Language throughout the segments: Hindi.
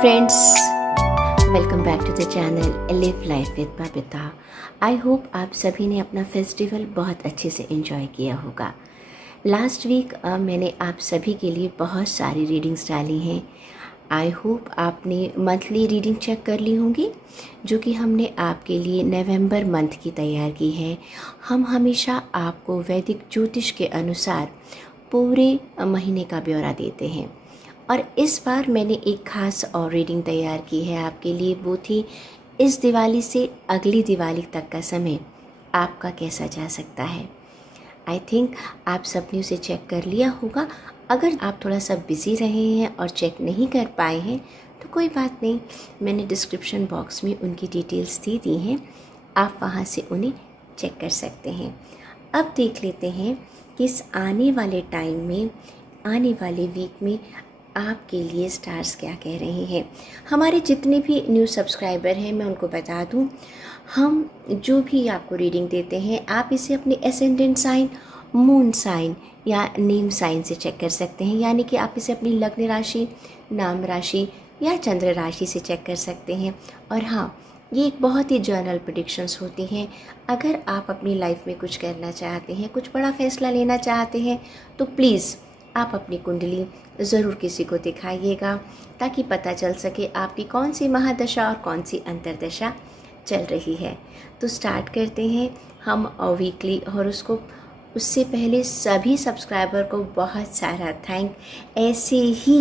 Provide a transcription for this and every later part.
friends, welcome back to the channel Live Life with Babita। I hope आप सभी ने अपना फेस्टिवल बहुत अच्छे से एंजॉय किया होगा। लास्ट वीक मैंने आप सभी के लिए बहुत सारी रीडिंग्स डाली हैं। आई होप आपने मंथली रीडिंग चेक कर ली होंगी, जो कि हमने आपके लिए नवंबर मंथ की तैयार की है। हम हमेशा आपको वैदिक ज्योतिष के अनुसार पूरे महीने का ब्यौरा देते हैं, और इस बार मैंने एक ख़ास और रीडिंग तैयार की है आपके लिए। वो थी इस दिवाली से अगली दिवाली तक का समय आपका कैसा जा सकता है। आई थिंक आप सबने उसे चेक कर लिया होगा। अगर आप थोड़ा सा बिज़ी रहे हैं और चेक नहीं कर पाए हैं तो कोई बात नहीं, मैंने डिस्क्रिप्शन बॉक्स में उनकी डिटेल्स दे दी हैं, आप वहाँ से उन्हें चेक कर सकते हैं। अब देख लेते हैं कि इस आने वाले टाइम में, आने वाले वीक में आपके लिए स्टार्स क्या कह रहे हैं। हमारे जितने भी न्यू सब्सक्राइबर हैं, मैं उनको बता दूं, हम जो भी आपको रीडिंग देते हैं, आप इसे अपने एसेंडेंट साइन, मून साइन या नेम साइन से चेक कर सकते हैं। यानी कि आप इसे अपनी लग्न राशि, नाम राशि या चंद्र राशि से चेक कर सकते हैं। और हाँ, ये एक बहुत ही जर्नल प्रेडिक्शंस होती हैं। अगर आप अपनी लाइफ में कुछ करना चाहते हैं, कुछ बड़ा फैसला लेना चाहते हैं, तो प्लीज़ आप अपनी कुंडली ज़रूर किसी को दिखाइएगा, ताकि पता चल सके आपकी कौन सी महादशा और कौन सी अंतरदशा चल रही है। तो स्टार्ट करते हैं हम वीकली हॉरोस्कोप। उससे पहले सभी सब्सक्राइबर को बहुत सारा थैंक। ऐसे ही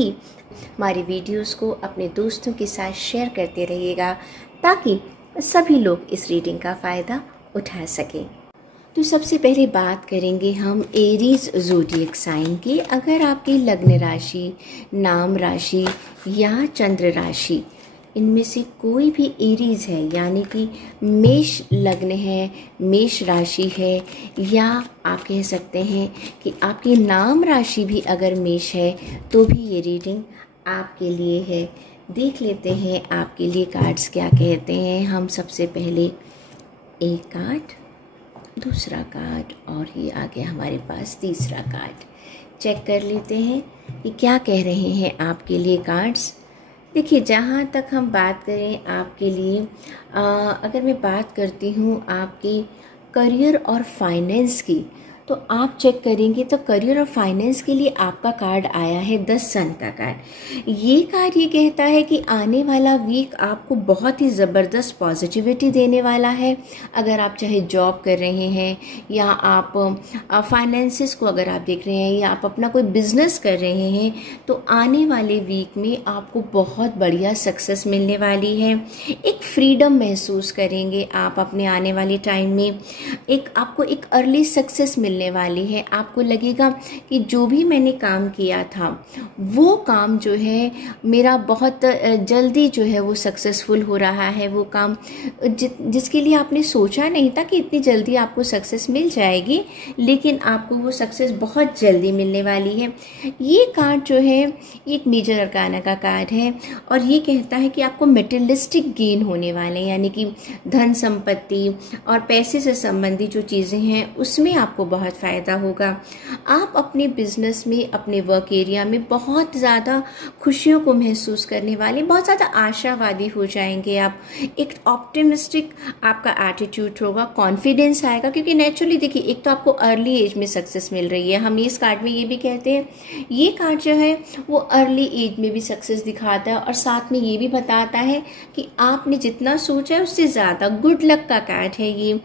हमारी वीडियोस को अपने दोस्तों के साथ शेयर करते रहिएगा, ताकि सभी लोग इस रीडिंग का फ़ायदा उठा सकें। तो सबसे पहले बात करेंगे हम एरीज ज़ोडिएक साइन की। अगर आपकी लग्न राशि, नाम राशि या चंद्र राशि इनमें से कोई भी एरीज है, यानी कि मेष लग्न है, मेष राशि है, या आप कह सकते हैं कि आपकी नाम राशि भी अगर मेष है, तो भी ये रीडिंग आपके लिए है। देख लेते हैं आपके लिए कार्ड्स क्या कहते हैं। हम सबसे पहले एक कार्ड, दूसरा कार्ड, और ये आ गया हमारे पास तीसरा कार्ड। चेक कर लेते हैं कि क्या कह रहे हैं आपके लिए कार्ड्स। देखिए, जहाँ तक हम बात करें आपके लिए, अगर मैं बात करती हूँ आपकी करियर और फाइनेंस की, तो आप चेक करेंगे तो करियर और फाइनेंस के लिए आपका कार्ड आया है 10 सन का कार्ड। ये कार्ड ये कहता है कि आने वाला वीक आपको बहुत ही ज़बरदस्त पॉजिटिविटी देने वाला है। अगर आप चाहे जॉब कर रहे हैं, या आप फाइनेंसेस को अगर आप देख रहे हैं, या आप अपना कोई बिजनेस कर रहे हैं, तो आने वाले वीक में आपको बहुत बढ़िया सक्सेस मिलने वाली है। एक फ्रीडम महसूस करेंगे आप अपने आने वाले टाइम में। आपको एक अर्ली सक्सेस मिलने वाली है। आपको लगेगा कि जो भी मैंने काम किया था, वो काम जो है मेरा बहुत जल्दी जो है वो सक्सेसफुल हो रहा है। वो काम जिसके लिए आपने सोचा नहीं था कि इतनी जल्दी आपको सक्सेस मिल जाएगी, लेकिन आपको वो सक्सेस बहुत जल्दी मिलने वाली है। ये कार्ड जो है, ये एक मेजर अरकाना का कार्ड है, और ये कहता है कि आपको मेटेरियलिस्टिक गेन होने वाले हैं, यानी कि धन संपत्ति और पैसे से संबंधी जो चीज़ें हैं, उसमें आपको बहुत फ़ायदा होगा। आप अपने बिजनेस में, अपने वर्क एरिया में बहुत ज़्यादा खुशियों को महसूस करने वाले, बहुत ज़्यादा आशावादी हो जाएंगे आप। एक ऑप्टिमिस्टिक आपका एटीट्यूड होगा, कॉन्फिडेंस आएगा, क्योंकि नेचुरली देखिए, एक तो आपको अर्ली एज में सक्सेस मिल रही है। हम इस कार्ड में ये भी कहते हैं, ये कार्ड जो है वो अर्ली एज में भी सक्सेस दिखाता है, और साथ में ये भी बताता है कि आपने जितना सोचा है उससे ज़्यादा गुड लक का कार्ड है ये।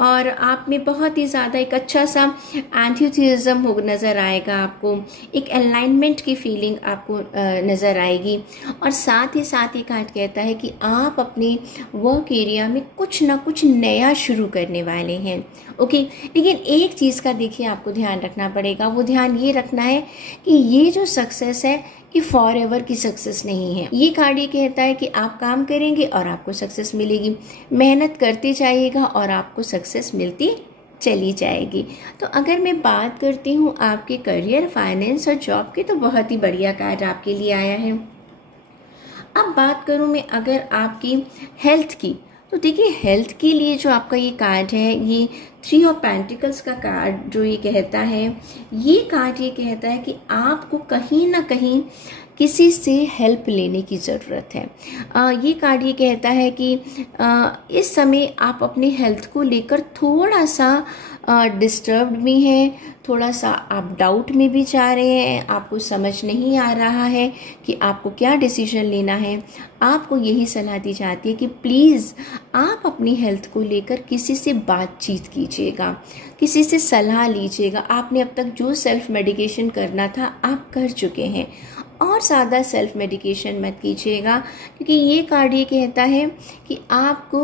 और आप में बहुत ही ज़्यादा एक अच्छा सा एंथुसियाज्म हो नज़र आएगा आपको, एक अलाइनमेंट की फीलिंग आपको नज़र आएगी। और साथ ही साथ ये कार्ड कहता है कि आप अपने वर्क एरिया में कुछ ना कुछ नया शुरू करने वाले हैं। ओके, लेकिन एक चीज़ का देखिए आपको ध्यान रखना पड़ेगा। वो ध्यान ये रखना है कि ये जो सक्सेस है, कि फॉर एवर की सक्सेस नहीं है। ये कार्ड ये कहता है कि आप काम करेंगे और आपको सक्सेस मिलेगी, मेहनत करते जाइएगा और आपको सक्सेस मिलती चली जाएगी। तो अगर मैं बात करती हूँ आपके करियर, फाइनेंस और जॉब की, तो बहुत ही बढ़िया कार्ड आपके लिए आया है। अब बात करूँ मैं अगर आपकी हेल्थ की, तो देखिए, हेल्थ के लिए जो आपका ये कार्ड है, ये 3 ऑफ पेंटिकल्स का कार्ड जो ये कहता है, ये कार्ड ये कहता है कि आपको कहीं ना कहीं किसी से हेल्प लेने की ज़रूरत है। ये कार्ड ये कहता है कि इस समय आप अपनी हेल्थ को लेकर थोड़ा सा डिस्टर्ब्ड भी हैं, थोड़ा सा आप डाउट में भी जा रहे हैं, आपको समझ नहीं आ रहा है कि आपको क्या डिसीजन लेना है। आपको यही सलाह दी जाती है कि प्लीज़ आप अपनी हेल्थ को लेकर किसी से बातचीत कीजिएगा, किसी से सलाह लीजिएगा। आपने अब तक जो सेल्फ मेडिकेशन करना था आप कर चुके हैं, और ज़्यादा सेल्फ मेडिकेशन मत कीजिएगा, क्योंकि ये कार्ड ये कहता है कि आपको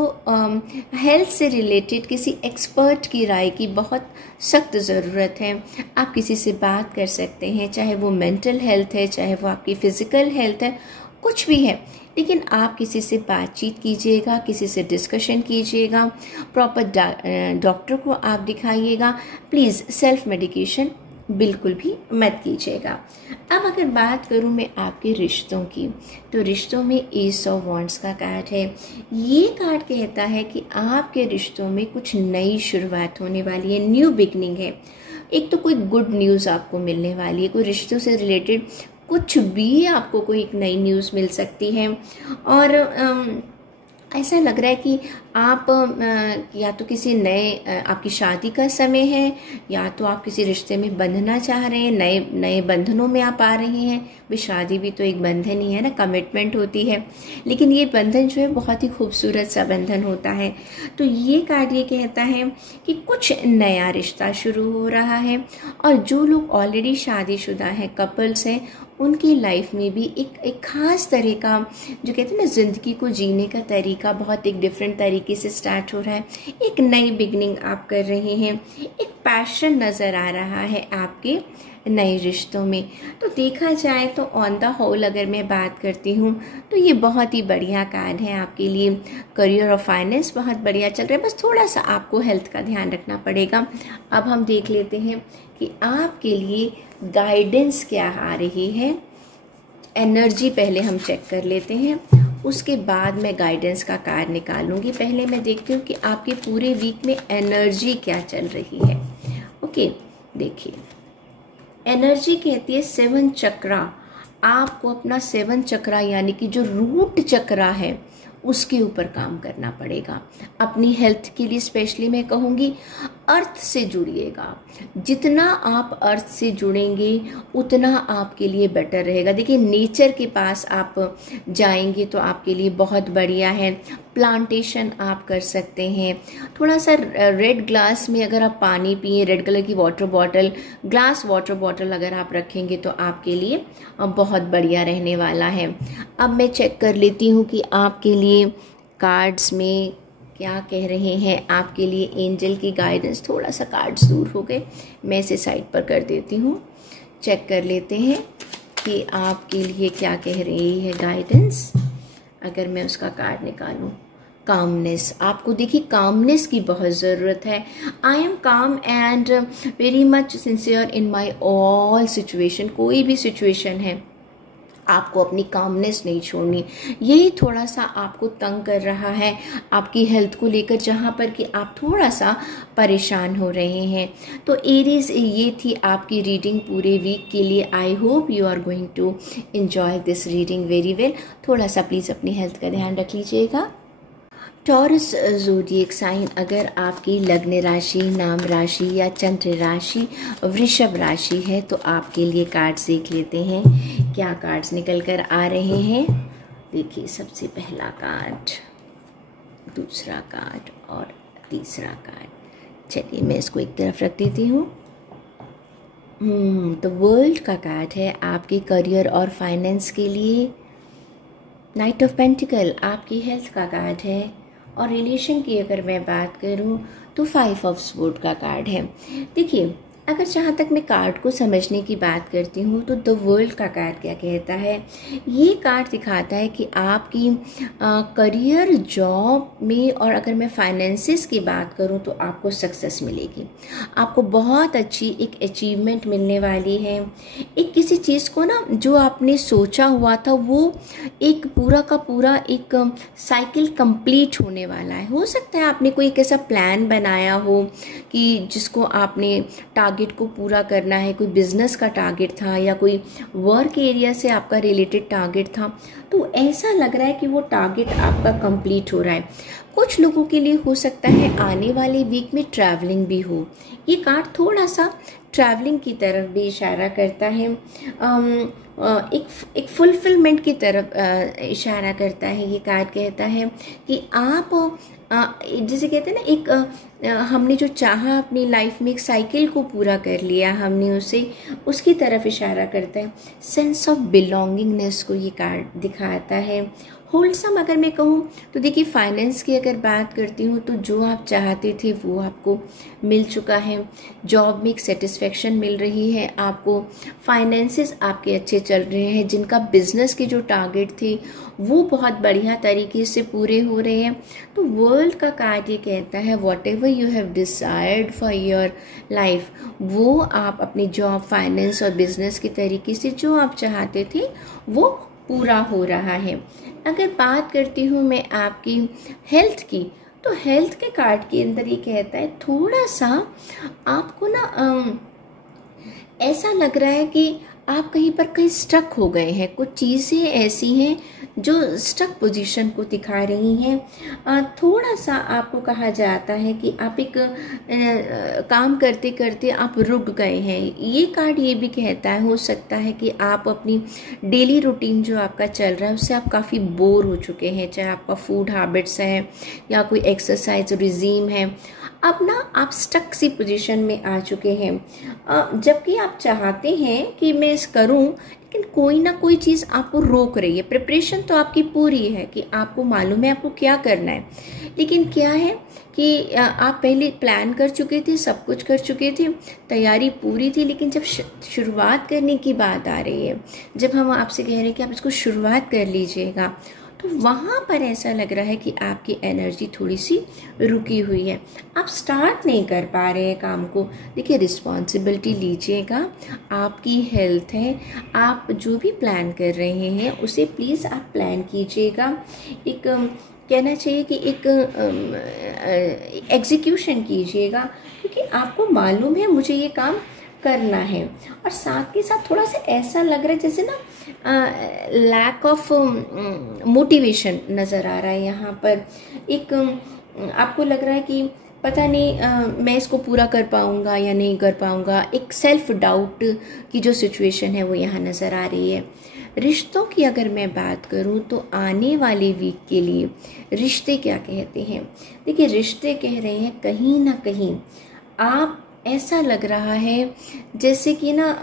हेल्थ से रिलेटेड किसी एक्सपर्ट की राय की बहुत सख्त ज़रूरत है। आप किसी से बात कर सकते हैं, चाहे वो मेंटल हेल्थ है, चाहे वो आपकी फ़िज़िकल हेल्थ है, कुछ भी है, लेकिन आप किसी से बातचीत कीजिएगा, किसी से डिस्कशन कीजिएगा, प्रॉपर डॉक्टर को आप दिखाइएगा। प्लीज़ सेल्फ मेडिकेशन बिल्कुल भी मत कीजिएगा। अब अगर बात करूं मैं आपके रिश्तों की, तो रिश्तों में एस ऑफ वॉन्ड्स का कार्ड है। ये कार्ड कहता है कि आपके रिश्तों में कुछ नई शुरुआत होने वाली है, न्यू बिगनिंग है। एक तो कोई गुड न्यूज़ आपको मिलने वाली है, कोई रिश्तों से रिलेटेड कुछ भी आपको कोई एक नई न्यूज़ मिल सकती है। और ऐसा लग रहा है कि आप या तो किसी नए आपकी शादी का समय है, या तो आप किसी रिश्ते में बंधना चाह रहे हैं, नए नए बंधनों में आप आ रहे हैं। भी शादी भी तो एक बंधन ही है ना, कमिटमेंट होती है, लेकिन ये बंधन जो है बहुत ही खूबसूरत सा बंधन होता है। तो ये कार्ड ये कहता है कि कुछ नया रिश्ता शुरू हो रहा है, और जो लोग ऑलरेडी शादीशुदा हैं, कपल्स हैं, उनकी लाइफ में भी एक ख़ास तरह का जो कहते हैं ना, ज़िंदगी को जीने का तरीका बहुत एक डिफरेंट तरीके से स्टार्ट हो रहा है। एक नई बिगनिंग आप कर रहे हैं, एक पैशन नज़र आ रहा है आपके नए रिश्तों में। तो देखा जाए तो ऑन द होल अगर मैं बात करती हूँ तो ये बहुत ही बढ़िया कार्ड है आपके लिए। करियर और फाइनेंस बहुत बढ़िया चल रहा है, बस थोड़ा सा आपको हेल्थ का ध्यान रखना पड़ेगा। अब हम देख लेते हैं कि आपके लिए गाइडेंस क्या आ रही है। एनर्जी पहले हम चेक कर लेते हैं, उसके बाद मैं गाइडेंस का कार्ड निकालूंगी। पहले मैं देखती हूँ कि आपके पूरे वीक में एनर्जी क्या चल रही है। ओके, देखिए एनर्जी कहती है 7 चक्रा। आपको अपना 7 चक्रा यानी कि जो रूट चक्रा है उसके ऊपर काम करना पड़ेगा। अपनी हेल्थ के लिए स्पेशली मैं कहूँगी अर्थ से जुड़िएगा। जितना आप अर्थ से जुड़ेंगे उतना आपके लिए बेटर रहेगा। देखिए नेचर के पास आप जाएंगे तो आपके लिए बहुत बढ़िया है। प्लांटेशन आप कर सकते हैं। थोड़ा सा रेड ग्लास में अगर आप पानी पिए, रेड कलर की water bottle, glass water bottle अगर आप रखेंगे तो आपके लिए बहुत बढ़िया रहने वाला है। अब मैं चेक कर लेती हूँ कि आपके लिए कार्ड्स में क्या कह रहे हैं। आपके लिए एंजल की गाइडेंस, थोड़ा सा कार्ड्स दूर हो गए, मैं इसे साइड पर कर देती हूँ। चेक कर लेते हैं कि आपके लिए क्या कह रही है गाइडेंस। अगर मैं उसका कार्ड निकालूं, कामनेस, आपको देखिए कामनेस की बहुत ज़रूरत है। आई एम काम and very much sincere in my all situation. कोई भी सिचुएशन है आपको अपनी कामनेस नहीं छोड़नी। यही थोड़ा सा आपको तंग कर रहा है आपकी हेल्थ को लेकर, जहाँ पर कि आप थोड़ा सा परेशान हो रहे हैं। तो एरीज, ये थी आपकी रीडिंग पूरे वीक के लिए। I hope you are going to enjoy this reading very well. थोड़ा सा प्लीज़ अपनी हेल्थ का ध्यान रख लीजिएगा। टॉरस ज़ोडिएक साइन, अगर आपकी लग्न राशि, नाम राशि या चंद्र राशि वृषभ राशि है तो आपके लिए कार्ड्स देख लेते हैं क्या कार्ड्स निकल कर आ रहे हैं। देखिए सबसे पहला कार्ड, दूसरा कार्ड और तीसरा कार्ड। चलिए मैं इसको एक तरफ रख देती हूँ। तो वर्ल्ड का कार्ड है आपके करियर और फाइनेंस के लिए। नाइट ऑफ पेंटिकल आपकी हेल्थ का कार्ड है। और रिलेशन की अगर मैं बात करूं तो 5 ऑफ स्वॉर्ड का कार्ड है। देखिए अगर जहाँ तक मैं कार्ड को समझने की बात करती हूँ तो द वर्ल्ड का कार्ड क्या कहता है, ये कार्ड दिखाता है कि आपकी करियर, जॉब में, और अगर मैं फाइनेंसिस की बात करूँ तो आपको सक्सेस मिलेगी, आपको बहुत अच्छी एक अचीवमेंट मिलने वाली है। एक किसी चीज़ को ना जो आपने सोचा हुआ था वो एक पूरा का पूरा एक साइकिल कंप्लीट होने वाला है। हो सकता है आपने कोई एक ऐसा प्लान बनाया हो कि जिसको आपने टारगेट को पूरा करना है, कोई बिजनेस का टारगेट था या कोई वर्क एरिया से आपका रिलेटेड टारगेट था, तो ऐसा लग रहा है कि वो टारगेट आपका कंप्लीट हो रहा है। कुछ लोगों के लिए हो सकता है आने वाले वीक में ट्रैवलिंग भी हो। ये कार्ड थोड़ा सा ट्रैवलिंग की तरफ भी इशारा करता है, एक फुलफिलमेंट की तरफ इशारा करता है। ये कार्ड कहता है कि आप जैसे कहते हैं ना, एक हमने जो चाहा अपनी लाइफ में, एक साइकिल को पूरा कर लिया हमने उसे, उसकी तरफ इशारा करता है। सेंस ऑफ बिलोंगिंगनेस को ये कार्ड दिखाता है। होलसम अगर मैं कहूँ तो देखिए, फाइनेंस की अगर बात करती हूँ तो जो आप चाहते थे वो आपको मिल चुका है। जॉब में एक सेटिस्फेक्शन मिल रही है आपको, फाइनेंसेस आपके अच्छे चल रहे हैं, जिनका बिजनेस के जो टारगेट थे वो बहुत बढ़िया तरीके से पूरे हो रहे हैं। तो वर्ल्ड का कार्ड ये कहता है, what ever you have decide for your life, वो आप अपनी जॉब, फाइनेंस और बिजनेस के तरीके से जो आप चाहते थे वो पूरा हो रहा है। अगर बात करती हूँ मैं आपकी हेल्थ की, तो हेल्थ के कार्ड के अंदर ये कहता है थोड़ा सा आपको ना ऐसा लग रहा है कि आप कहीं पर कहीं स्टक हो गए हैं। कुछ चीज़ें ऐसी हैं जो स्टक पोजीशन को दिखा रही हैं। थोड़ा सा आपको कहा जाता है कि आप एक काम करते करते आप रुक गए हैं। ये कार्ड ये भी कहता है, हो सकता है कि आप अपनी डेली रूटीन जो आपका चल रहा है उससे आप काफ़ी बोर हो चुके हैं, चाहे आपका फूड हैबिट्स है या कोई एक्सरसाइज रिजीम है। अब ना आप स्टक सी पोजीशन में आ चुके हैं, जबकि आप चाहते हैं कि मैं इस करूं, लेकिन कोई ना कोई चीज़ आपको रोक रही है। प्रिपरेशन तो आपकी पूरी है कि आपको मालूम है आपको क्या करना है, लेकिन क्या है कि आप पहले प्लान कर चुके थे, सब कुछ कर चुके थे, तैयारी पूरी थी, लेकिन जब शुरुआत करने की बात आ रही है, जब हम आपसे कह रहे हैं कि आप इसको शुरुआत कर लीजिएगा, तो वहाँ पर ऐसा लग रहा है कि आपकी एनर्जी थोड़ी सी रुकी हुई है, आप स्टार्ट नहीं कर पा रहे हैं काम को। देखिए, रिस्पॉन्सिबिलिटी लीजिएगा, आपकी हेल्थ है, आप जो भी प्लान कर रहे हैं उसे प्लीज़ आप प्लान कीजिएगा। एक कहना चाहिए कि एक एग्जीक्यूशन कीजिएगा, क्योंकि आपको मालूम है मुझे ये काम करना है। और साथ के साथ थोड़ा सा ऐसा लग रहा है जैसे ना लैक ऑफ मोटिवेशन नज़र आ रहा है यहाँ पर। एक आपको लग रहा है कि पता नहीं मैं इसको पूरा कर पाऊँगा या नहीं कर पाऊँगा। एक सेल्फ डाउट की जो सिचुएशन है वो यहाँ नज़र आ रही है। रिश्तों की अगर मैं बात करूं तो आने वाले वीक के लिए रिश्ते क्या कहते हैं। देखिए, रिश्ते कह रहे हैं कहीं ना कहीं आप, ऐसा लग रहा है जैसे कि ना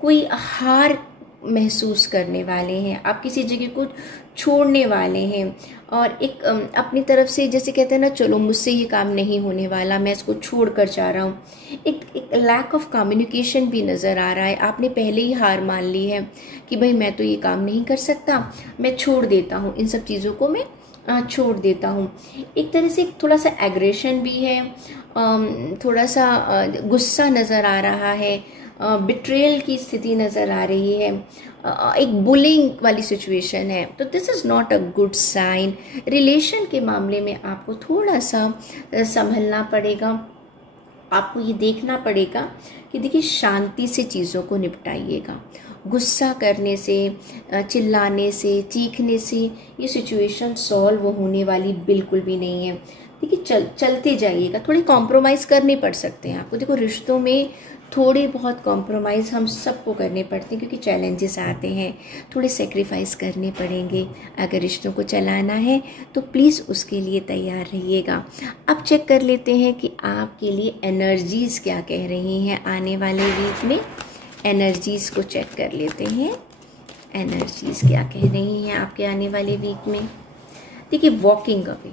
कोई हार महसूस करने वाले हैं, आप किसी जगह को छोड़ने वाले हैं और एक अपनी तरफ से जैसे कहते हैं ना, चलो मुझसे ये काम नहीं होने वाला, मैं इसको छोड़ कर जा रहा हूँ। एक लैक ऑफ कम्युनिकेशन भी नज़र आ रहा है। आपने पहले ही हार मान ली है कि भाई मैं तो ये काम नहीं कर सकता, मैं छोड़ देता हूँ, इन सब चीज़ों को मैं छोड़ देता हूँ। एक तरह से थोड़ा सा एग्रेशन भी है, थोड़ा सा गुस्सा नज़र आ रहा है, बिट्रेयल की स्थिति नज़र आ रही है, एक बुलिंग वाली सिचुएशन है। तो this is not a good sign. Relation के मामले में आपको थोड़ा सा संभलना पड़ेगा, आपको ये देखना पड़ेगा कि देखिए शांति से चीज़ों को निपटाइएगा। गुस्सा करने से, चिल्लाने से, चीखने से ये सिचुएशन सॉल्व होने वाली बिल्कुल भी नहीं है। देखिए, चलते जाइएगा, थोड़ी कॉम्प्रोमाइज़ करने पड़ सकते हैं आपको। देखो, रिश्तों में थोड़े बहुत कॉम्प्रोमाइज़ हम सबको करने पड़ते हैं, क्योंकि चैलेंजेस आते हैं, थोड़े सेक्रीफाइस करने पड़ेंगे। अगर रिश्तों को चलाना है तो प्लीज़ उसके लिए तैयार रहिएगा। अब चेक कर लेते हैं कि आपके लिए एनर्जीज़ क्या कह रही हैं आने वाले वीक में। एनर्जीज़ को चेक कर लेते हैं, एनर्जीज़ क्या कह रही हैं आपके आने वाले वीक में। देखिए, वॉकिंग अवे,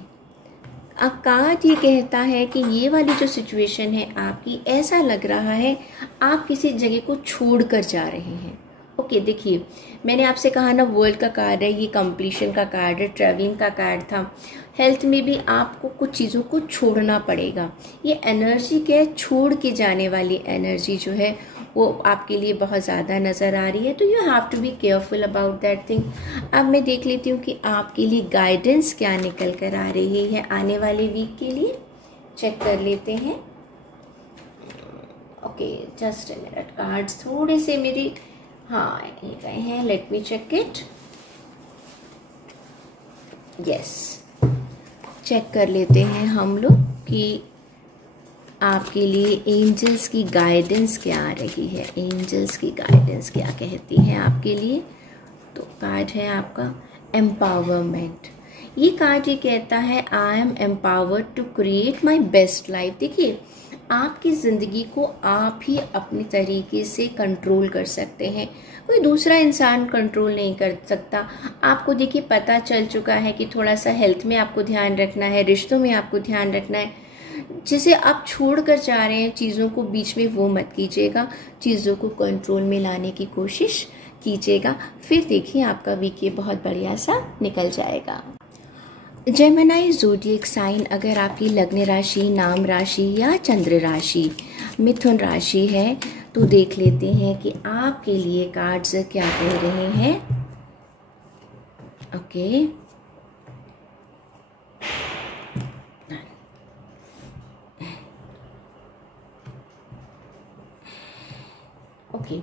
कार्ड ये कहता है कि ये वाली जो सिचुएशन है आपकी, ऐसा लग रहा है आप किसी जगह को छोड़ कर जा रहे हैं। ओके, देखिए मैंने आपसे कहा ना वर्ल्ड का कार्ड है, ये कंप्लीशन का कार्ड है, ट्रैवलिंग का कार्ड था। हेल्थ में भी आपको कुछ चीज़ों को छोड़ना पड़ेगा। ये एनर्जी क्या है, छोड़ के जाने वाली एनर्जी जो है वो आपके लिए बहुत ज़्यादा नज़र आ रही है। तो you have to be careful about that thing. अब मैं देख लेती हूँ कि आपके लिए गाइडेंस क्या निकल कर आ रही है आने वाले वीक के लिए। चेक कर लेते हैं। Okay, just a minute, cards थोड़े से मेरी ये गए हैं। Let me check it. Yes, check कर लेते हैं हम लोग कि आपके लिए एंजल्स की गाइडेंस क्या आ रही है। एंजल्स की गाइडेंस क्या कहती है आपके लिए। तो कार्ड है आपका एम्पावरमेंट। ये कार्ड ये कहता है I am empowered to create my best life. देखिए, आपकी ज़िंदगी को आप ही अपनी तरीके से कंट्रोल कर सकते हैं, कोई दूसरा इंसान कंट्रोल नहीं कर सकता। आपको देखिए पता चल चुका है कि थोड़ा सा हेल्थ में आपको ध्यान रखना है, रिश्तों में आपको ध्यान रखना है। जिसे आप छोड़ कर जा रहे हैं चीज़ों को बीच में, वो मत कीजिएगा। चीज़ों को कंट्रोल में लाने की कोशिश कीजिएगा। फिर देखिए आपका वीक ये बहुत बढ़िया सा निकल जाएगा। जेमिनी ज़ोडिएक साइन अगर आपकी लग्न राशि, नाम राशि या चंद्र राशि मिथुन राशि है तो देख लेते हैं कि आपके लिए कार्ड्स क्या कह रहे हैं। ओके,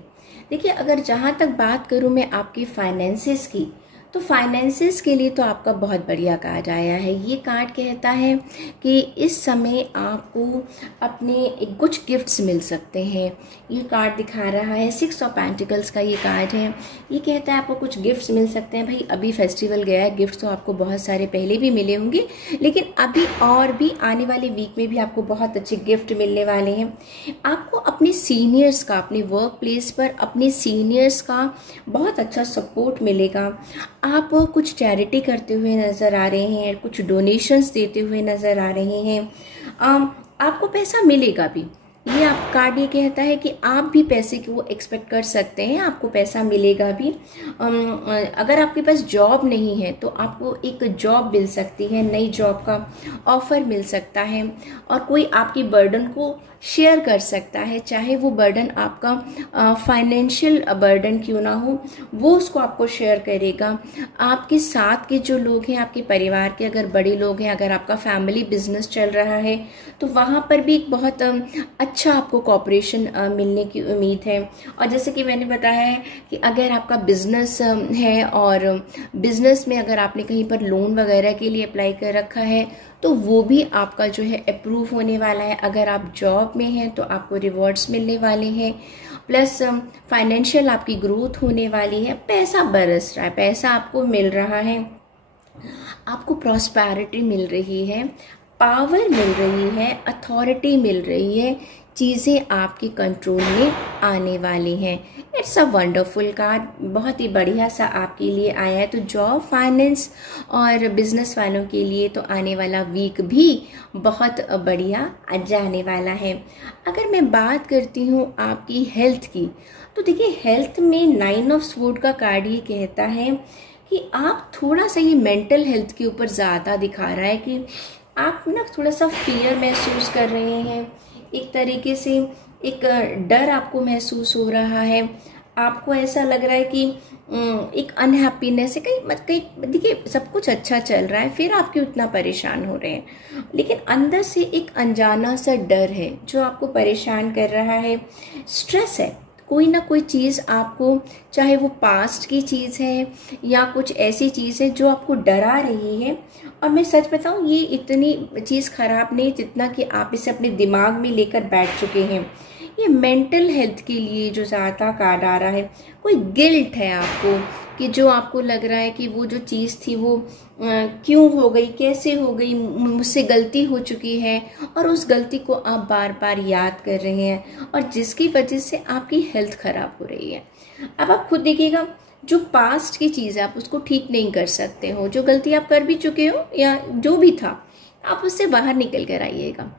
देखिए अगर जहाँ तक बात करूँ मैं आपकी फाइनेंसेस की, तो फाइनेंसेस के लिए तो आपका बहुत बढ़िया कार्ड आया है। ये कार्ड कहता है कि इस समय आपको अपने कुछ गिफ्ट्स मिल सकते हैं। ये कार्ड दिखा रहा है 6 ऑफ पेंटिकल्स का ये कार्ड है। ये कहता है आपको कुछ गिफ्ट्स मिल सकते हैं। भाई अभी फेस्टिवल गया है, गिफ्ट्स तो आपको बहुत सारे पहले भी मिले होंगे, लेकिन अभी और भी आने वाले वीक में भी आपको बहुत अच्छे गिफ्ट मिलने वाले हैं। आपको अपने सीनियर्स का, अपने वर्क प्लेस पर अपने सीनियर्स का बहुत अच्छा सपोर्ट मिलेगा। आप कुछ चैरिटी करते हुए नज़र आ रहे हैं, कुछ डोनेशंस देते हुए नज़र आ रहे हैं। आपको पैसा मिलेगा भी। ये आप कार्ड ये कहता है कि आप भी पैसे को एक्सपेक्ट कर सकते हैं, आपको पैसा मिलेगा भी। अगर आपके पास जॉब नहीं है तो आपको एक जॉब मिल सकती है, नई जॉब का ऑफर मिल सकता है, और कोई आपकी बर्डन को शेयर कर सकता है, चाहे वो बर्डन आपका फाइनेंशियल बर्डन क्यों ना हो, वो उसको आपको शेयर करेगा। आपके साथ के जो लोग हैं, आपके परिवार के अगर बड़े लोग हैं, अगर आपका फैमिली बिजनेस चल रहा है तो वहाँ पर भी एक बहुत अच्छा आपको कॉपरेशन मिलने की उम्मीद है। और जैसे कि मैंने बताया है कि अगर आपका बिजनेस है और बिजनेस में अगर आपने कहीं पर लोन वगैरह के लिए अप्लाई कर रखा है तो वो भी आपका जो है अप्रूव होने वाला है। अगर आप जॉब में हैं तो आपको रिवॉर्ड्स मिलने वाले हैं, प्लस फाइनेंशियल आपकी ग्रोथ होने वाली है। पैसा बरस रहा है, पैसा आपको मिल रहा है, आपको प्रॉस्पेरिटी मिल रही है, पावर मिल रही है, अथॉरिटी मिल रही है, चीज़ें आपके कंट्रोल में आने वाली हैं। इट्स अ वंडरफुल कार्ड, बहुत ही बढ़िया सा आपके लिए आया है। तो जॉब, फाइनेंस और बिजनेस वालों के लिए तो आने वाला वीक भी बहुत बढ़िया जाने वाला है। अगर मैं बात करती हूँ आपकी हेल्थ की, तो देखिए हेल्थ में 9 ऑफ स्वॉर्ड का कार्ड ये कहता है कि आप थोड़ा सा, ये मेंटल हेल्थ के ऊपर ज़्यादा दिखा रहा है कि आप ना थोड़ा सा फियर महसूस कर रहे हैं, एक तरीके से एक डर आपको महसूस हो रहा है। आपको ऐसा लग रहा है कि एक अनहैप्पीनेस है, कहीं देखिए सब कुछ अच्छा चल रहा है फिर आप क्यों इतना परेशान हो रहे हैं, लेकिन अंदर से एक अनजाना सा डर है जो आपको परेशान कर रहा है। स्ट्रेस है, कोई ना कोई चीज़ आपको, चाहे वो पास्ट की चीज़ है या कुछ ऐसी चीज़ है जो आपको डरा रही है। और मैं सच बताऊं, ये इतनी चीज़ ख़राब नहीं जितना कि आप इसे अपने दिमाग में लेकर बैठ चुके हैं। ये मेंटल हेल्थ के लिए जो ज़्यादा कार्ड आ रहा है, कोई गिल्ट है आपको कि जो आपको लग रहा है कि वो जो चीज़ थी वो क्यों हो गई, कैसे हो गई, मुझसे गलती हो चुकी है, और उस गलती को आप बार बार याद कर रहे हैं और जिसकी वजह से आपकी हेल्थ ख़राब हो रही है। अब आप खुद देखिएगा, जो पास्ट की चीज़ है आप उसको ठीक नहीं कर सकते हो, जो गलती आप कर भी चुके हो या जो भी था आप उससे बाहर निकल कर आइएगा।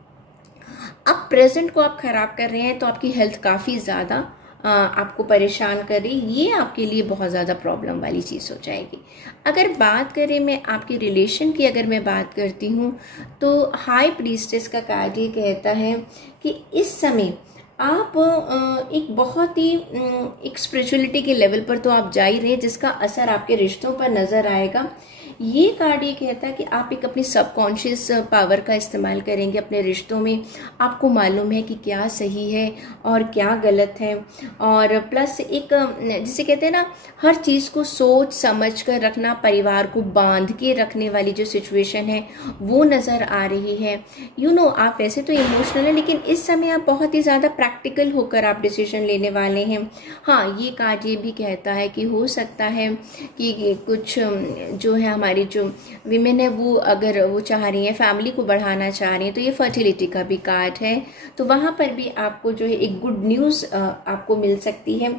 आप प्रेजेंट को आप खराब कर रहे हैं तो आपकी हेल्थ काफ़ी ज़्यादा आपको परेशान कर रही, ये आपके लिए बहुत ज़्यादा प्रॉब्लम वाली चीज़ हो जाएगी। अगर बात करें मैं आपके रिलेशन की, अगर मैं बात करती हूँ तो हाई प्रीस्टेस का कार्ड ये कहता है कि इस समय आप एक बहुत ही एक स्पिरिचुअलिटी के लेवल पर तो आप जा ही रहे हैं, जिसका असर आपके रिश्तों पर नज़र आएगा। ये कार्ड ये कहता है कि आप एक अपनी सबकॉन्शियस पावर का इस्तेमाल करेंगे अपने रिश्तों में। आपको मालूम है कि क्या सही है और क्या गलत है, और प्लस एक जिसे कहते हैं ना, हर चीज़ को सोच समझ कर रखना, परिवार को बांध के रखने वाली जो सिचुएशन है वो नज़र आ रही है। आप वैसे तो इमोशनल है, लेकिन इस समय आप बहुत ही ज़्यादा प्रैक्टिकल होकर आप डिसीजन लेने वाले हैं। हाँ, ये कार्ड ये भी कहता है कि हो सकता है कि कुछ जो है हमारी जो विमेन है वो अगर वो चाह रही हैं, फैमिली को बढ़ाना चाह रही हैं, तो ये फर्टिलिटी का भी कार्ड है, तो वहाँ पर भी आपको जो है एक गुड न्यूज़ आपको मिल सकती है।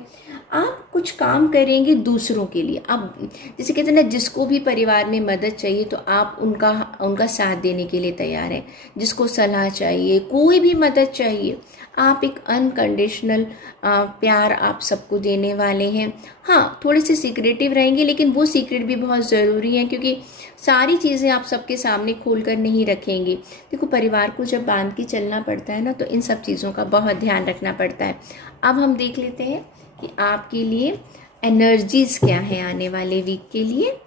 आप कुछ काम करेंगे दूसरों के लिए। आप जैसे कहते हैं ना, जिसको भी परिवार में मदद चाहिए तो आप उनका साथ देने के लिए तैयार हैं। जिसको सलाह चाहिए, कोई भी मदद चाहिए, आप एक अनकंडीशनल प्यार आप सबको देने वाले हैं। हाँ, थोड़े से सीक्रेटिव रहेंगे, लेकिन वो सीक्रेट भी बहुत ज़रूरी है, क्योंकि सारी चीज़ें आप सबके सामने खोल कर नहीं रखेंगे। देखो, परिवार को जब बांध के चलना पड़ता है ना, तो इन सब चीज़ों का बहुत ध्यान रखना पड़ता है। अब हम देख लेते हैं कि आपके लिए एनर्जीज़ क्या है आने वाले वीक के लिए।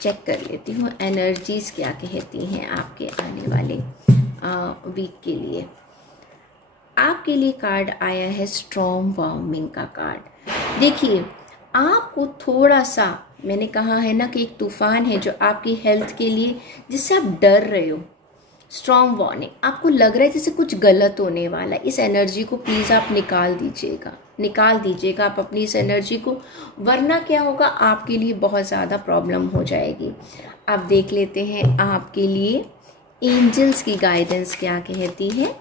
चेक कर लेती हूँ एनर्जीज़ क्या कहती हैं आपके आने वाले वीक के लिए। आपके लिए कार्ड आया है स्ट्रॉन्ग वार्मिंग का कार्ड। देखिए, आपको थोड़ा सा, मैंने कहा है ना कि एक तूफान है जो आपकी हेल्थ के लिए, जिससे आप डर रहे हो, स्ट्रॉन्ग वार्निंग, आपको लग रहा है जैसे कुछ गलत होने वाला है। इस एनर्जी को प्लीज़ आप निकाल दीजिएगा आप अपनी इस एनर्जी को, वरना क्या होगा, आपके लिए बहुत ज़्यादा प्रॉब्लम हो जाएगी। आप देख लेते हैं आपके लिए एंजल्स की गाइडेंस क्या कहती है।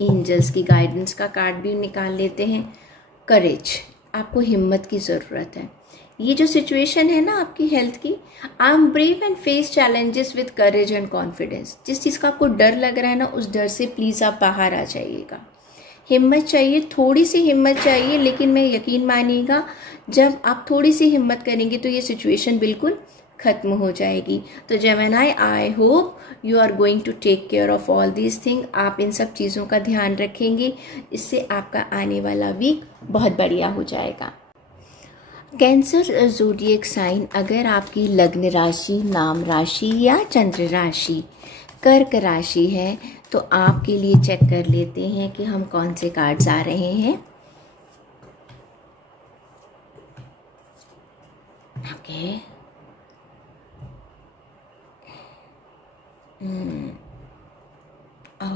एंजल्स की गाइडेंस का कार्ड भी निकाल लेते हैं। करेज, आपको हिम्मत की ज़रूरत है। ये जो सिचुएशन है ना आपकी हेल्थ की, I am brave and face challenges with courage and confidence. जिस चीज़ का आपको डर लग रहा है ना, उस डर से प्लीज़ आप बाहर आ जाइएगा। हिम्मत चाहिए, थोड़ी सी हिम्मत चाहिए, लेकिन मैं यकीन मानिएगा, जब आप थोड़ी सी हिम्मत करेंगे तो ये सिचुएशन बिल्कुल खत्म हो जाएगी। तो Gemini, I hope you are going to take care of all these thing. आप इन सब चीज़ों का ध्यान रखेंगे, इससे आपका आने वाला वीक बहुत बढ़िया हो जाएगा। कैंसर ज़ोडिएक साइन, अगर आपकी लग्न राशि, नाम राशि या चंद्र राशि कर्क राशि है, तो आपके लिए चेक कर लेते हैं कि हम कौन से कार्ड्स आ रहे हैं।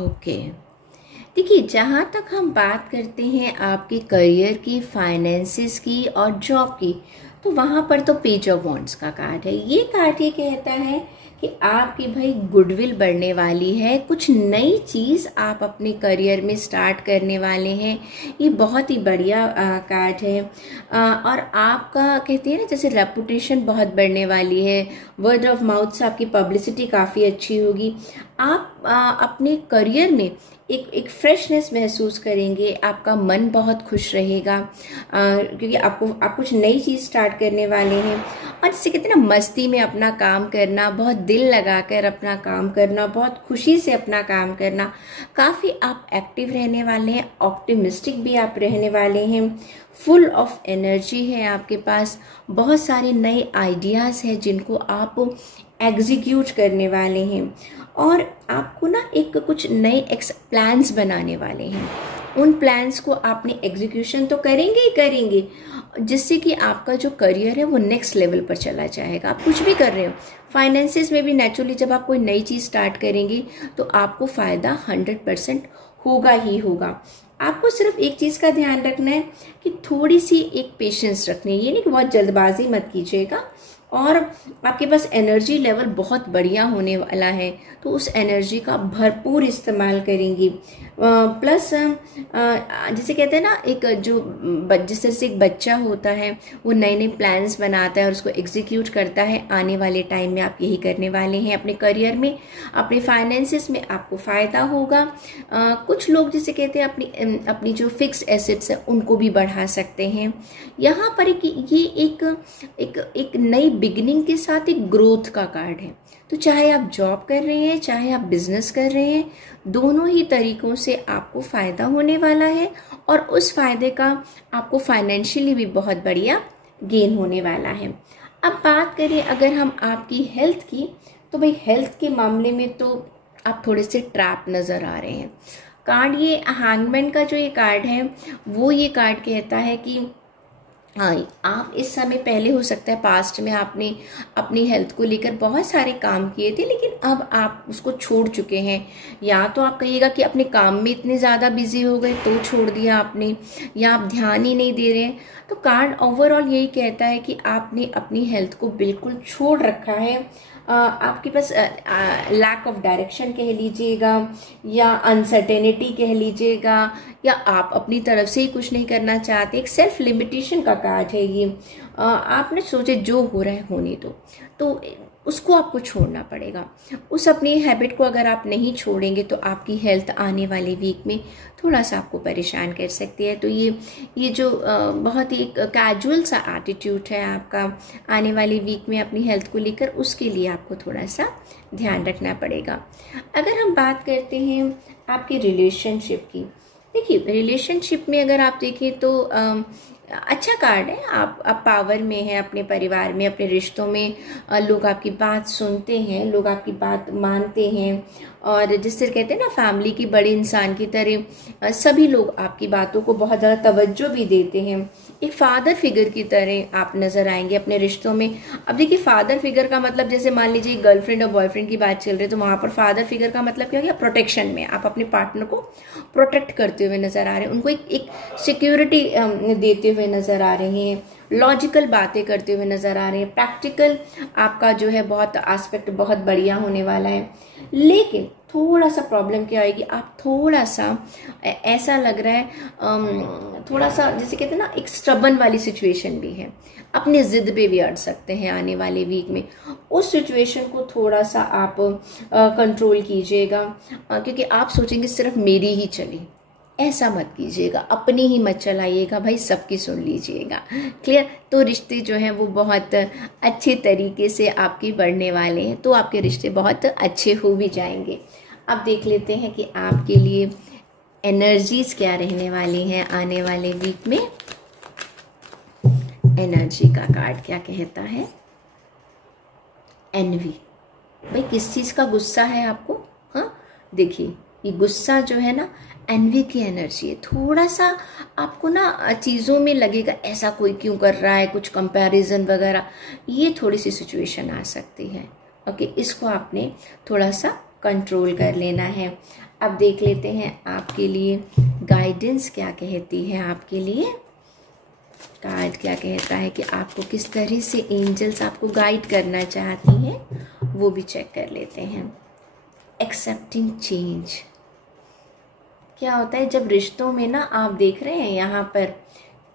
ओके, देखिए, जहाँ तक हम बात करते हैं आपके करियर की, फाइनेंसेस की और जॉब की, तो वहाँ पर तो पेज ऑफ वॉन्ड्स का कार्ड है। ये कार्ड ये कहता है कि आपकी भाई गुडविल बढ़ने वाली है, कुछ नई चीज़ आप अपने करियर में स्टार्ट करने वाले हैं। ये बहुत ही बढ़िया कार्ड है। और आपका कहते हैं ना, जैसे रेपुटेशन बहुत बढ़ने वाली है, वर्ड ऑफ माउथ से आपकी पब्लिसिटी काफ़ी अच्छी होगी। आप अपने करियर में एक फ्रेशनेस महसूस करेंगे, आपका मन बहुत खुश रहेगा, क्योंकि आप कुछ नई चीज़ स्टार्ट करने वाले हैं। और जिसे कहते हैं ना, मस्ती में अपना काम करना, बहुत दिल लगाकर अपना काम करना, बहुत खुशी से अपना काम करना, काफ़ी आप एक्टिव रहने वाले हैं, ऑप्टिमिस्टिक भी आप रहने वाले हैं, फुल ऑफ एनर्जी है आपके पास, बहुत सारे नए आइडियाज़ हैं जिनको आप एग्जीक्यूट करने वाले हैं, और आपको ना एक कुछ नए प्लान्स बनाने वाले हैं। उन प्लान्स को आपने एग्जीक्यूशन तो करेंगे ही करेंगे, जिससे कि आपका जो करियर है वो नेक्स्ट लेवल पर चला जाएगा। आप कुछ भी कर रहे हो, फाइनेंसेस में भी नेचुरली जब आप कोई नई चीज़ स्टार्ट करेंगे तो आपको फ़ायदा 100% होगा ही होगा। आपको सिर्फ एक चीज़ का ध्यान रखना है कि थोड़ी सी एक पेशेंस रखनी है। ये नहीं कि बहुत जल्दबाजी मत कीजिएगा, और आपके पास एनर्जी लेवल बहुत बढ़िया होने वाला है, तो उस एनर्जी का भरपूर इस्तेमाल करेंगी। प्लस जैसे कहते हैं ना, एक जो जिस तरह से एक बच्चा होता है वो नए नए प्लान्स बनाता है और उसको एग्जीक्यूट करता है, आने वाले टाइम में आप यही करने वाले हैं। अपने करियर में, अपने फाइनेंसिस में आपको फ़ायदा होगा। कुछ लोग जिसे कहते हैं अपनी जो फिक्स एसेट्स है उनको भी बढ़ा सकते हैं। यहाँ पर ये एक नई बिगिनिंग के साथ एक ग्रोथ का कार्ड है। तो चाहे आप जॉब कर रहे हैं, चाहे आप बिजनेस कर रहे हैं, दोनों ही तरीकों से आपको फ़ायदा होने वाला है और उस फायदे का आपको फाइनेंशियली भी बहुत बढ़िया गेन होने वाला है। अब बात करें अगर हम आपकी हेल्थ की, तो भाई हेल्थ के मामले में तो आप थोड़े से ट्रैप नज़र आ रहे हैं। कार्ड ये हैंगमैन का जो ये कार्ड है, वो ये कार्ड कहता है कि हाँ, आप इस समय, पहले हो सकता है पास्ट में आपने अपनी हेल्थ को लेकर बहुत सारे काम किए थे, लेकिन अब आप उसको छोड़ चुके हैं। या तो आप कहिएगा कि अपने काम में इतने ज़्यादा बिजी हो गए तो छोड़ दिया आपने, या आप ध्यान ही नहीं दे रहे हैं। तो कार्ड ओवरऑल यही कहता है कि आपने अपनी हेल्थ को बिल्कुल छोड़ रखा है। आपके पास लैक ऑफ डायरेक्शन कह लीजिएगा, या अनसर्टेनिटी कह लीजिएगा, या आप अपनी तरफ से ही कुछ नहीं करना चाहते। एक सेल्फ लिमिटेशन का कार्ड है ये। आपने सोचे जो हो रहा है होने दो, तो उसको आपको छोड़ना पड़ेगा। उस अपनी हैबिट को अगर आप नहीं छोड़ेंगे तो आपकी हेल्थ आने वाले वीक में थोड़ा सा आपको परेशान कर सकती है। तो ये जो बहुत ही एक कैजुअल सा एटीट्यूड है आपका आने वाले वीक में अपनी हेल्थ को लेकर, उसके लिए आपको थोड़ा सा ध्यान रखना पड़ेगा। अगर हम बात करते हैं आपके रिलेशनशिप की, देखिए रिलेशनशिप में अगर आप देखें तो अच्छा कार्ड है। आप पावर में हैं अपने परिवार में, अपने रिश्तों में। लोग आपकी बात सुनते हैं, लोग आपकी बात मानते हैं, और जिससे कहते हैं ना फैमिली के बड़े इंसान की तरह सभी लोग आपकी बातों को बहुत ज़्यादा तवज्जो भी देते हैं। एक फादर फिगर की तरह आप नज़र आएंगे अपने रिश्तों में। अब देखिए फादर फिगर का मतलब, जैसे मान लीजिए गर्लफ्रेंड और बॉयफ्रेंड की बात चल रही है, तो वहाँ पर फादर फिगर का मतलब क्या हो गया, प्रोटेक्शन में। आप अपने पार्टनर को प्रोटेक्ट करते हुए नज़र आ रहे हैं, उनको एक सिक्योरिटी देते हुए नज़र आ रहे हैं, लॉजिकल बातें करते हुए नज़र आ रहे हैं। प्रैक्टिकल आपका जो है बहुत एस्पेक्ट बहुत बढ़िया होने वाला है। लेकिन थोड़ा सा प्रॉब्लम क्या आएगी, आप थोड़ा सा ऐसा लग रहा है थोड़ा सा जैसे कहते हैं ना, एक स्टबन वाली सिचुएशन भी है। अपने ज़िद पे भी अड़ सकते हैं आने वाले वीक में। उस सिचुएशन को थोड़ा सा आप कंट्रोल कीजिएगा, क्योंकि आप सोचेंगे सिर्फ मेरी ही चली। ऐसा मत कीजिएगा, अपनी ही मत चलाइएगा भाई, सबकी सुन लीजिएगा। क्लियर? तो रिश्ते जो हैं वो बहुत अच्छे तरीके से आपके बढ़ने वाले हैं, तो आपके रिश्ते बहुत अच्छे हो भी जाएंगे। अब देख लेते हैं कि आपके लिए एनर्जीज क्या रहने वाली हैं आने वाले वीक में। एनर्जी का कार्ड क्या कहता है? एनवी। भाई किस चीज़ का गुस्सा है आपको? हाँ देखिए, ये गुस्सा जो है ना, एनवी की एनर्जी है। थोड़ा सा आपको ना चीज़ों में लगेगा ऐसा कोई क्यों कर रहा है, कुछ कंपैरिजन वगैरह, ये थोड़ी सी सिचुएशन आ सकती है। ओके, इसको आपने थोड़ा सा कंट्रोल कर लेना है। अब देख लेते हैं आपके लिए गाइडेंस क्या कहती है। आपके लिए कार्ड क्या कहता है कि आपको किस तरह से एंजल्स आपको गाइड करना चाहती हैं, वो भी चेक कर लेते हैं। Accepting change. क्या होता है जब रिश्तों में ना, आप देख रहे हैं यहाँ पर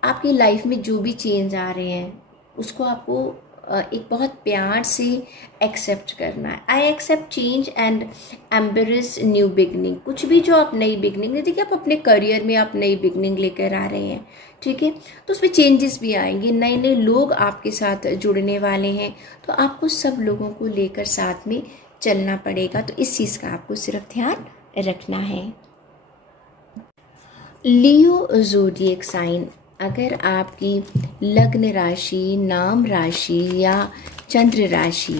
आपकी लाइफ में जो भी चेंज आ रहे हैं उसको आपको एक बहुत प्यार से एक्सेप्ट करना है। I accept change and embrace new beginning. कुछ भी जो आप नई बिगनिंग, देखिए आप अपने करियर में आप नई बिगनिंग लेकर आ रहे हैं, ठीक है, तो उसमें चेंजेस भी आएंगे, नए नए लोग आपके साथ जुड़ने वाले हैं, तो आपको सब लोगों को लेकर साथ में चलना पड़ेगा। तो इस चीज़ का आपको सिर्फ ध्यान रखना है। लियो ज़ोडिएक साइन। अगर आपकी लग्न राशि, नाम राशि या चंद्र राशि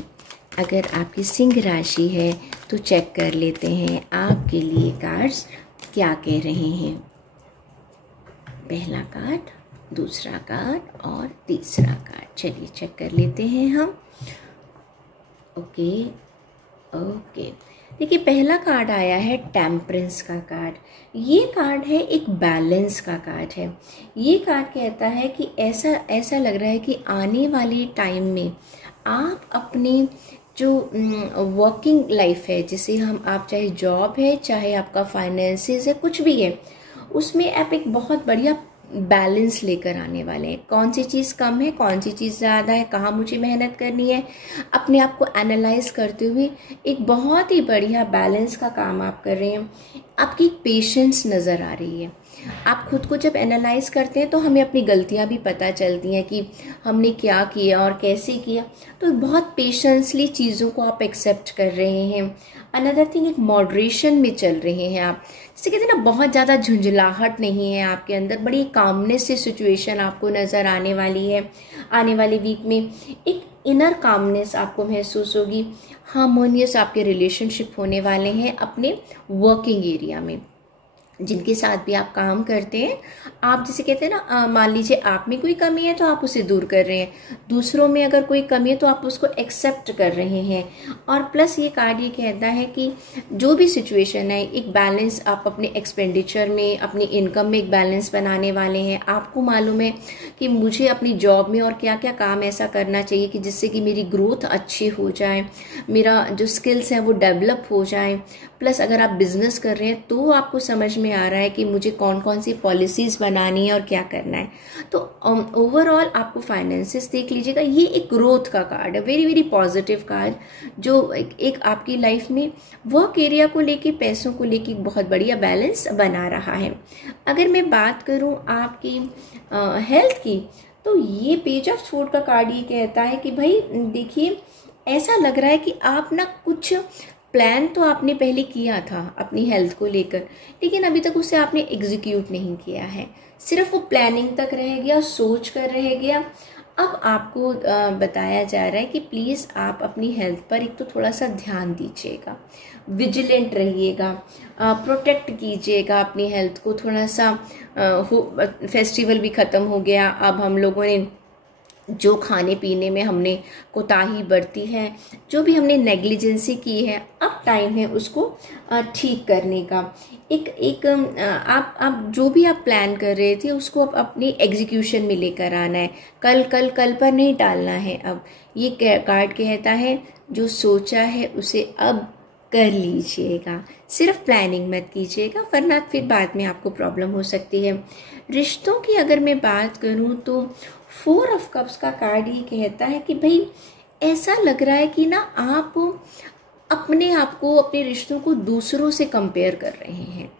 अगर आपकी सिंह राशि है तो चेक कर लेते हैं आपके लिए कार्ड्स क्या कह रहे हैं। पहला कार्ड, दूसरा कार्ड और तीसरा कार्ड। चलिए चेक कर लेते हैं हम। ओके, देखिए पहला कार्ड आया है टेम्परेंस का कार्ड। ये कार्ड है एक बैलेंस का कार्ड है। ये कार्ड कहता है कि ऐसा लग रहा है कि आने वाले टाइम में आप अपनी जो वर्किंग लाइफ है, जिसे आप चाहे जॉब है, चाहे आपका फाइनेंसेस है, कुछ भी है, उसमें आप एक बहुत बढ़िया बैलेंस लेकर आने वाले हैं। कौन सी चीज़ कम है, कौन सी चीज़ ज़्यादा है, कहाँ मुझे मेहनत करनी है, अपने आप को एनालाइज करते हुए एक बहुत ही बढ़िया बैलेंस का काम आप कर रहे हैं। आपकी पेशेंस नज़र आ रही है। आप खुद को जब एनालाइज करते हैं तो हमें अपनी गलतियां भी पता चलती हैं कि हमने क्या किया और कैसे किया। तो बहुत पेशेंसली चीज़ों को आप एक्सेप्ट कर रहे हैं। अनदर थिंग, एक मॉडरेशन में चल रहे हैं आप। जैसे कहते हैं ना, बहुत ज़्यादा झुंझलाहट नहीं है आपके अंदर, बड़ी कामनेस से सिचुएशन आपको नज़र आने वाली है। आने वाले वीक में एक इनर कामनेस आपको महसूस होगी। हार्मोनियस आपके रिलेशनशिप होने वाले हैं अपने वर्किंग एरिया में। जिनके साथ भी आप काम करते हैं, आप जैसे कहते हैं ना, मान लीजिए आप में कोई कमी है तो आप उसे दूर कर रहे हैं, दूसरों में अगर कोई कमी है तो आप उसको एक्सेप्ट कर रहे हैं। और प्लस ये कार्ड ये कहता है कि जो भी सिचुएशन है, एक बैलेंस आप अपने एक्सपेंडिचर में, अपनी इनकम में एक बैलेंस बनाने वाले हैं। आपको मालूम है कि मुझे अपनी जॉब में और क्या क्या काम ऐसा करना चाहिए कि जिससे कि मेरी ग्रोथ अच्छी हो जाए, मेरा जो स्किल्स हैं वो डेवलप हो जाए। प्लस अगर आप बिजनेस कर रहे हैं तो आपको समझ में आ रहा है कि मुझे कौन कौन सी पॉलिसीज बनानी है और क्या करना है। तो ओवरऑल आपको फाइनेंसेस देख लीजिएगा, ये एक ग्रोथ का कार्ड है, वेरी वेरी पॉजिटिव कार्ड, जो एक आपकी लाइफ में वर्क एरिया को लेके, पैसों को लेके बहुत बढ़िया बैलेंस बना रहा है। अगर मैं बात करूं आपकी हेल्थ की, तो ये पेज ऑफ स्वॉर्ड का कार्ड ये कहता है कि भाई देखिए, ऐसा लग रहा है कि आप ना कुछ प्लान तो आपने पहले किया था अपनी हेल्थ को लेकर, लेकिन अभी तक उसे आपने एग्जीक्यूट नहीं किया है, सिर्फ वो प्लानिंग तक रह गया, सोच कर रह गया। अब आपको बताया जा रहा है कि प्लीज़ आप अपनी हेल्थ पर एक तो थोड़ा सा ध्यान दीजिएगा, विजिलेंट रहिएगा, प्रोटेक्ट कीजिएगा अपनी हेल्थ को थोड़ा सा। फेस्टिवल भी ख़त्म हो गया, अब हम लोगों ने जो खाने पीने में हमने कोताही बरती है, जो भी हमने नेग्लिजेंसी की है, अब टाइम है उसको ठीक करने का। आप जो भी आप प्लान कर रहे थे उसको अब अपनी एग्जीक्यूशन में लेकर आना है, कल पर नहीं टालना है। अब ये कार्ड कहता है जो सोचा है उसे अब कर लीजिएगा, सिर्फ प्लानिंग मत कीजिएगा, वरना फिर बाद में आपको प्रॉब्लम हो सकती है। रिश्तों की अगर मैं बात करूं तो 4 ऑफ कप्स का कार्ड ये कहता है कि भाई ऐसा लग रहा है कि ना आप अपने आप को, अपने रिश्तों को दूसरों से कंपेयर कर रहे हैं।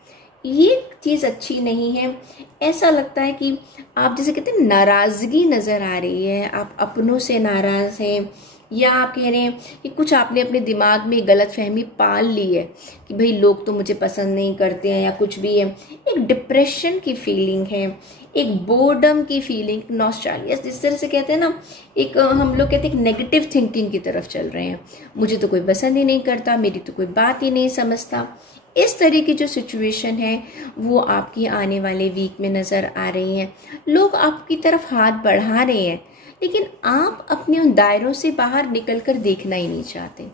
ये चीज़ अच्छी नहीं है। ऐसा लगता है कि आप जैसे कहते हैं नाराज़गी नज़र आ रही है, आप अपनों से नाराज़ हैं, या आप कह रहे हैं कि कुछ आपने अपने दिमाग में गलतफहमी पाल ली है कि भाई लोग तो मुझे पसंद नहीं करते हैं, या कुछ भी है। एक डिप्रेशन की फीलिंग है, एक बोर्डम की फीलिंग, नॉस्टैल्जिया, जिस तरह से कहते हैं ना, एक हम लोग कहते हैं एक नेगेटिव थिंकिंग की तरफ चल रहे हैं, मुझे तो कोई पसंद ही नहीं करता, मेरी तो कोई बात ही नहीं समझता। इस तरह की जो सिचुएशन है वो आपकी आने वाले वीक में नज़र आ रही है। लोग आपकी तरफ हाथ बढ़ा रहे हैं, लेकिन आप अपने उन दायरों से बाहर निकलकर देखना ही नहीं चाहते,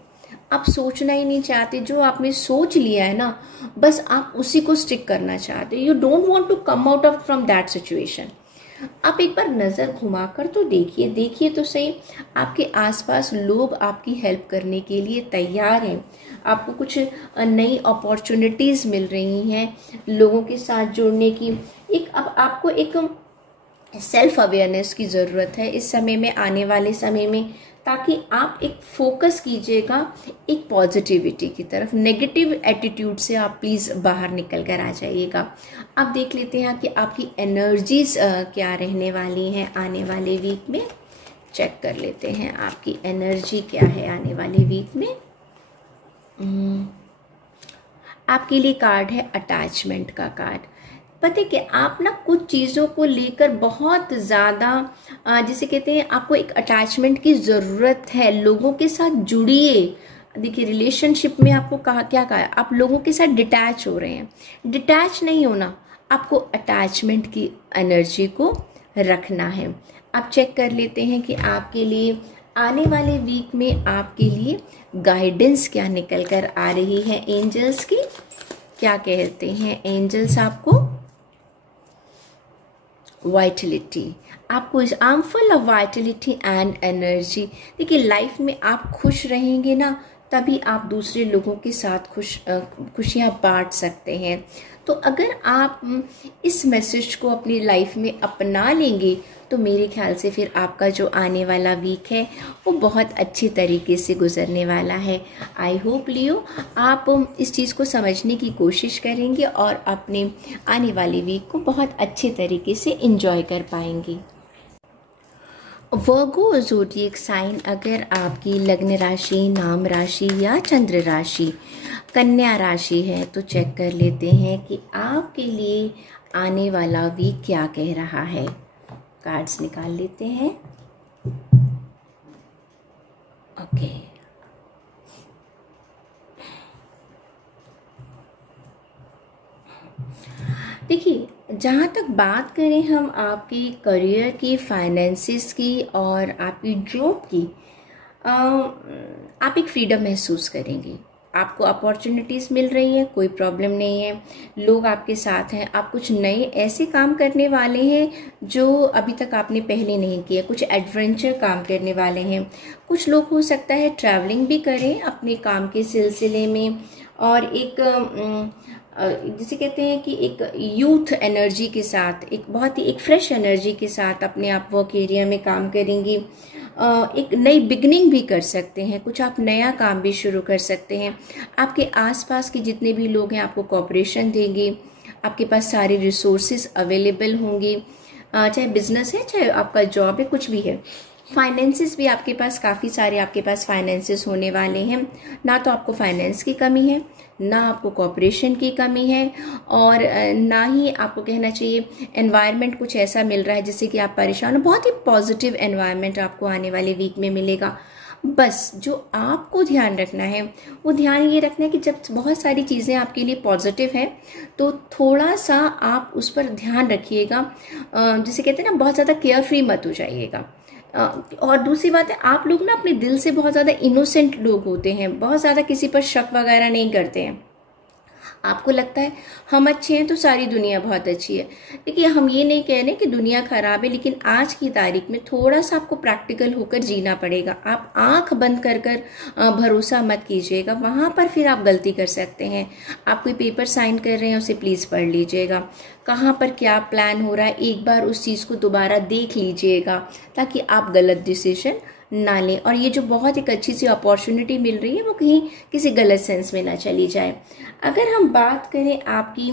आप सोचना ही नहीं चाहते। जो आपने सोच लिया है ना, बस आप उसी को स्टिक करना चाहते। You don't want to come out of from that situation. आप एक बार नज़र घुमाकर तो देखिए तो सही, आपके आसपास लोग आपकी हेल्प करने के लिए तैयार हैं। आपको कुछ नई अपॉर्चुनिटीज़ मिल रही हैं लोगों के साथ जुड़ने की। अब आपको एक सेल्फ अवेयरनेस की ज़रूरत है इस समय में, आने वाले समय में, ताकि आप एक फोकस कीजिएगा एक पॉजिटिविटी की तरफ। नेगेटिव एटीट्यूड से आप प्लीज़ बाहर निकल कर आ जाइएगा। आप देख लेते हैं कि आपकी एनर्जीज क्या रहने वाली हैं आने वाले वीक में। चेक कर लेते हैं आपकी एनर्जी क्या है आने वाले वीक में। आपके लिए कार्ड है अटैचमेंट का कार्ड। पता है कि आप ना कुछ चीज़ों को लेकर बहुत ज़्यादा जिसे कहते हैं, आपको एक अटैचमेंट की ज़रूरत है। लोगों के साथ जुड़िए। देखिए रिलेशनशिप में आपको क्या कहा, आप लोगों के साथ डिटैच हो रहे हैं। डिटैच नहीं होना, आपको अटैचमेंट की एनर्जी को रखना है। आप चेक कर लेते हैं कि आपके लिए आने वाले वीक में आपके लिए गाइडेंस क्या निकल कर आ रही है। एंजल्स की क्या कहते हैं एंजल्स आपको। वाइटलिटी, आपको इस I am full of Vitality and energy. देखिए लाइफ में आप खुश रहेंगे ना, तभी आप दूसरे लोगों के साथ खुशियाँ बांट सकते हैं। तो अगर आप इस मैसेज को अपनी लाइफ में अपना लेंगे तो मेरे ख्याल से फिर आपका जो आने वाला वीक है वो बहुत अच्छी तरीके से गुजरने वाला है। आई होप लियो आप इस चीज़ को समझने की कोशिश करेंगे और अपने आने वाले वीक को बहुत अच्छे तरीके से एंजॉय कर पाएंगे। वर्गो ज़ोडिएक साइन, अगर आपकी लग्न राशि, नाम राशि या चंद्र राशि कन्या राशि है तो चेक कर लेते हैं कि आपके लिए आने वाला वीक क्या कह रहा है। कार्ड्स निकाल लेते हैं। ओके, देखिए जहाँ तक बात करें हम आपकी करियर की, फाइनेंसिस की और आपकी जॉब की, आप एक फ्रीडम महसूस करेंगे। आपको अपॉर्चुनिटीज़ मिल रही है, कोई प्रॉब्लम नहीं है, लोग आपके साथ हैं। आप कुछ नए ऐसे काम करने वाले हैं जो अभी तक आपने पहले नहीं किया, कुछ एडवेंचर काम करने वाले हैं। कुछ लोग हो सकता है ट्रैवलिंग भी करें अपने काम के सिलसिले में, और एक जिसे कहते हैं कि एक यूथ एनर्जी के साथ, एक बहुत ही एक फ्रेश एनर्जी के साथ अपने आप वर्क एरिया में काम करेंगे। एक नई बिगनिंग भी कर सकते हैं, कुछ आप नया काम भी शुरू कर सकते हैं। आपके आसपास के जितने भी लोग हैं आपको कोऑपरेशन देंगे, आपके पास सारे रिसोर्सेज अवेलेबल होंगे, चाहे बिजनेस है, चाहे आपका जॉब है, कुछ भी है। फाइनेंसेस भी आपके पास काफ़ी सारे आपके पास फाइनेंसेस होने वाले हैं। ना तो आपको फाइनेंस की कमी है, ना आपको कॉपरेशन की कमी है, और ना ही आपको कहना चाहिए एनवायरनमेंट कुछ ऐसा मिल रहा है जिससे कि आप परेशान हो। बहुत ही पॉजिटिव एनवायरनमेंट आपको आने वाले वीक में मिलेगा। बस जो आपको ध्यान रखना है वो ध्यान ये रखना है कि जब बहुत सारी चीज़ें आपके लिए पॉजिटिव हैं तो थोड़ा सा आप उस पर ध्यान रखिएगा। जिसे कहते हैं ना, बहुत ज़्यादा केयर फ्री मत हो जाइएगा। और दूसरी बात है, आप लोग ना अपने दिल से बहुत ज़्यादा इनोसेंट लोग होते हैं, बहुत ज़्यादा किसी पर शक वगैरह नहीं करते हैं। आपको लगता है हम अच्छे हैं तो सारी दुनिया बहुत अच्छी है। देखिए हम ये नहीं कह रहे कि दुनिया खराब है, लेकिन आज की तारीख में थोड़ा सा आपको प्रैक्टिकल होकर जीना पड़ेगा। आप आंख बंद कर भरोसा मत कीजिएगा, वहां पर फिर आप गलती कर सकते हैं। आप कोई पेपर साइन कर रहे हैं उसे प्लीज़ पढ़ लीजिएगा, कहाँ पर क्या प्लान हो रहा है एक बार उस चीज़ को दोबारा देख लीजिएगा ताकि आप गलत डिसीजन ना लें, और ये जो बहुत एक अच्छी सी अपॉर्चुनिटी मिल रही है वो कहीं किसी गलत सेंस में ना चली जाए। अगर हम बात करें आपकी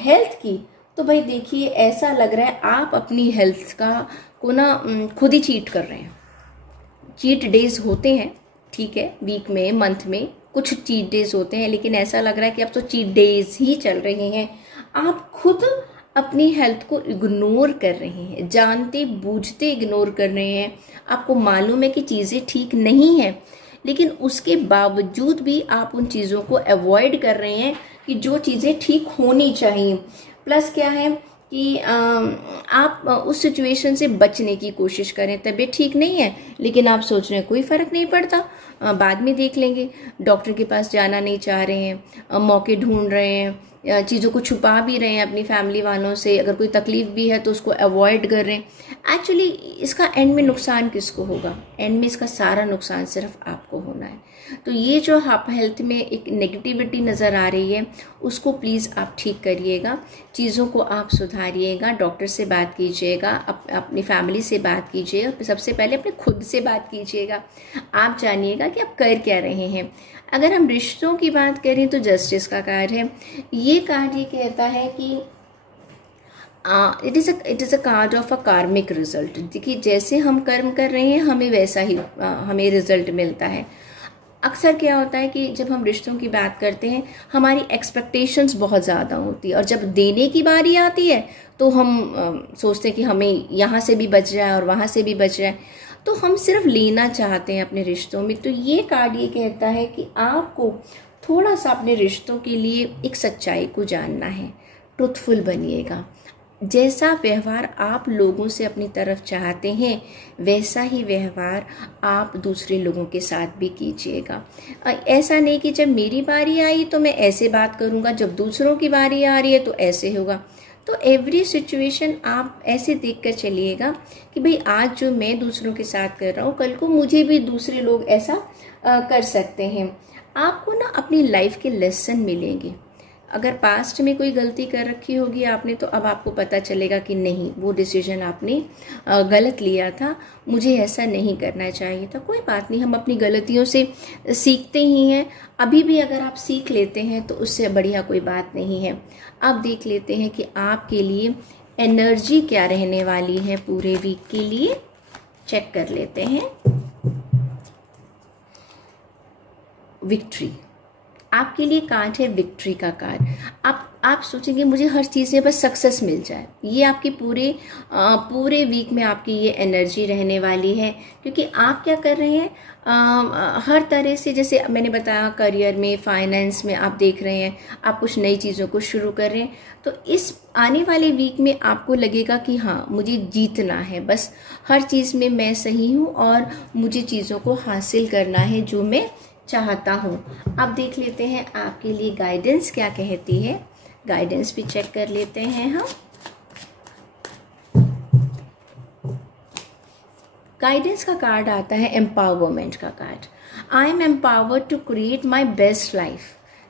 हेल्थ की, तो भाई देखिए ऐसा लग रहा है आप अपनी हेल्थ को ना खुद ही चीट कर रहे हैं। चीट डेज होते हैं, ठीक है, वीक में, मंथ में कुछ चीट डेज होते हैं, लेकिन ऐसा लग रहा है कि अब तो चीट डेज ही चल रहे हैं। आप खुद अपनी हेल्थ को इग्नोर कर रहे हैं, जानते बूझते इग्नोर कर रहे हैं। आपको मालूम है कि चीज़ें ठीक नहीं है, लेकिन उसके बावजूद भी आप उन चीज़ों को अवॉइड कर रहे हैं कि जो चीज़ें ठीक होनी चाहिए। प्लस क्या है कि आप उस सिचुएशन से बचने की कोशिश करें। तबीयत ठीक नहीं है लेकिन आप सोच रहे हैं कोई फ़र्क नहीं पड़ता, बाद में देख लेंगे। डॉक्टर के पास जाना नहीं चाह रहे हैं, मौके ढूंढ रहे हैं, चीज़ों को छुपा भी रहे हैं अपनी फैमिली वालों से। अगर कोई तकलीफ भी है तो उसको अवॉइड कर रहे हैं। एक्चुअली इसका एंड में नुकसान किसको होगा? एंड में इसका सारा नुकसान सिर्फ आपको होना है। तो ये जो आप हेल्थ में एक नेगेटिविटी नज़र आ रही है उसको प्लीज़ आप ठीक करिएगा, चीज़ों को आप सुधारिएगा, डॉक्टर से बात कीजिएगा, अपनी फैमिली से बात कीजिएगा, सबसे पहले अपने खुद से बात कीजिएगा। आप जानिएगा कि आप कर क्या रहे हैं। अगर हम रिश्तों की बात करें तो जस्टिस का कार्ड है। ये कार्ड ये कहता है कि it is a card of a कार्मिक रिजल्ट। देखिए जैसे हम कर्म कर रहे हैं हमें वैसा ही हमें रिजल्ट मिलता है। अक्सर क्या होता है कि जब हम रिश्तों की बात करते हैं हमारी एक्सपेक्टेशंस बहुत ज़्यादा होती है, और जब देने की बारी आती है तो हम सोचते हैं कि हमें यहाँ से भी बच जाए और वहाँ से भी बच जाए, तो हम सिर्फ लेना चाहते हैं अपने रिश्तों में। तो ये कार्ड ये कहता है कि आपको थोड़ा सा अपने रिश्तों के लिए एक सच्चाई को जानना है, ट्रुथफुल बनिएगा। जैसा व्यवहार आप लोगों से अपनी तरफ चाहते हैं वैसा ही व्यवहार आप दूसरे लोगों के साथ भी कीजिएगा। ऐसा नहीं कि जब मेरी बारी आई तो मैं ऐसे बात करूंगा, जब दूसरों की बारी आ रही है तो ऐसे होगा। तो एवरी सिचुएशन आप ऐसे देख कर चलिएगा कि भाई आज जो मैं दूसरों के साथ कर रहा हूँ, कल को मुझे भी दूसरे लोग ऐसा कर सकते हैं। आपको ना अपनी लाइफ के लेसन मिलेंगे। अगर पास्ट में कोई गलती कर रखी होगी आपने, तो अब आपको पता चलेगा कि नहीं, वो डिसीजन आपने गलत लिया था, मुझे ऐसा नहीं करना चाहिए था। कोई बात नहीं, हम अपनी गलतियों से सीखते ही हैं। अभी भी अगर आप सीख लेते हैं तो उससे बढ़िया कोई बात नहीं है। अब देख लेते हैं कि आपके लिए एनर्जी क्या रहने वाली है पूरे वीक के लिए। चेक कर लेते हैं। विक्ट्री आपके लिए कार्ड है, विक्ट्री का कार्ड। आप सोचेंगे मुझे हर चीज़ में बस सक्सेस मिल जाए। ये आपके पूरे वीक में आपकी ये एनर्जी रहने वाली है, क्योंकि आप क्या कर रहे हैं, हर तरह से, जैसे मैंने बताया करियर में, फाइनेंस में आप देख रहे हैं, आप कुछ नई चीज़ों को शुरू कर रहे हैं। तो इस आने वाले वीक में आपको लगेगा कि हाँ, मुझे जीतना है, बस हर चीज़ में मैं सही हूँ और मुझे चीज़ों को हासिल करना है जो मैं चाहता हूँ। अब देख लेते हैं आपके लिए गाइडेंस क्या कहती है। गाइडेंस भी चेक कर लेते हैं हम। गाइडेंस का कार्ड आता है एम्पावरमेंट का card. I am empowered to create my best life.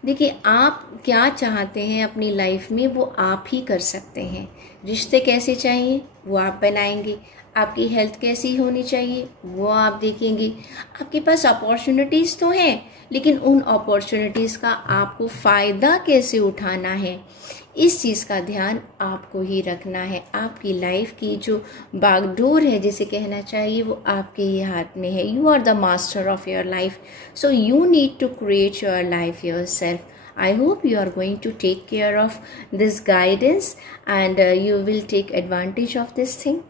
देखिए, आप क्या चाहते हैं अपनी लाइफ में, वो आप ही कर सकते हैं। रिश्ते कैसे चाहिए वो आप बनाएंगे। आपकी हेल्थ कैसी होनी चाहिए वो आप देखेंगे। आपके पास अपॉर्चुनिटीज़ तो हैं, लेकिन उन अपॉर्चुनिटीज़ का आपको फ़ायदा कैसे उठाना है, इस चीज़ का ध्यान आपको ही रखना है। आपकी लाइफ की जो बागडोर है, जिसे कहना चाहिए, वो आपके ही हाथ में है। You are the master of your life, so you need to create your life yourself. I hope you are going to take care of this guidance and you will take advantage of this thing.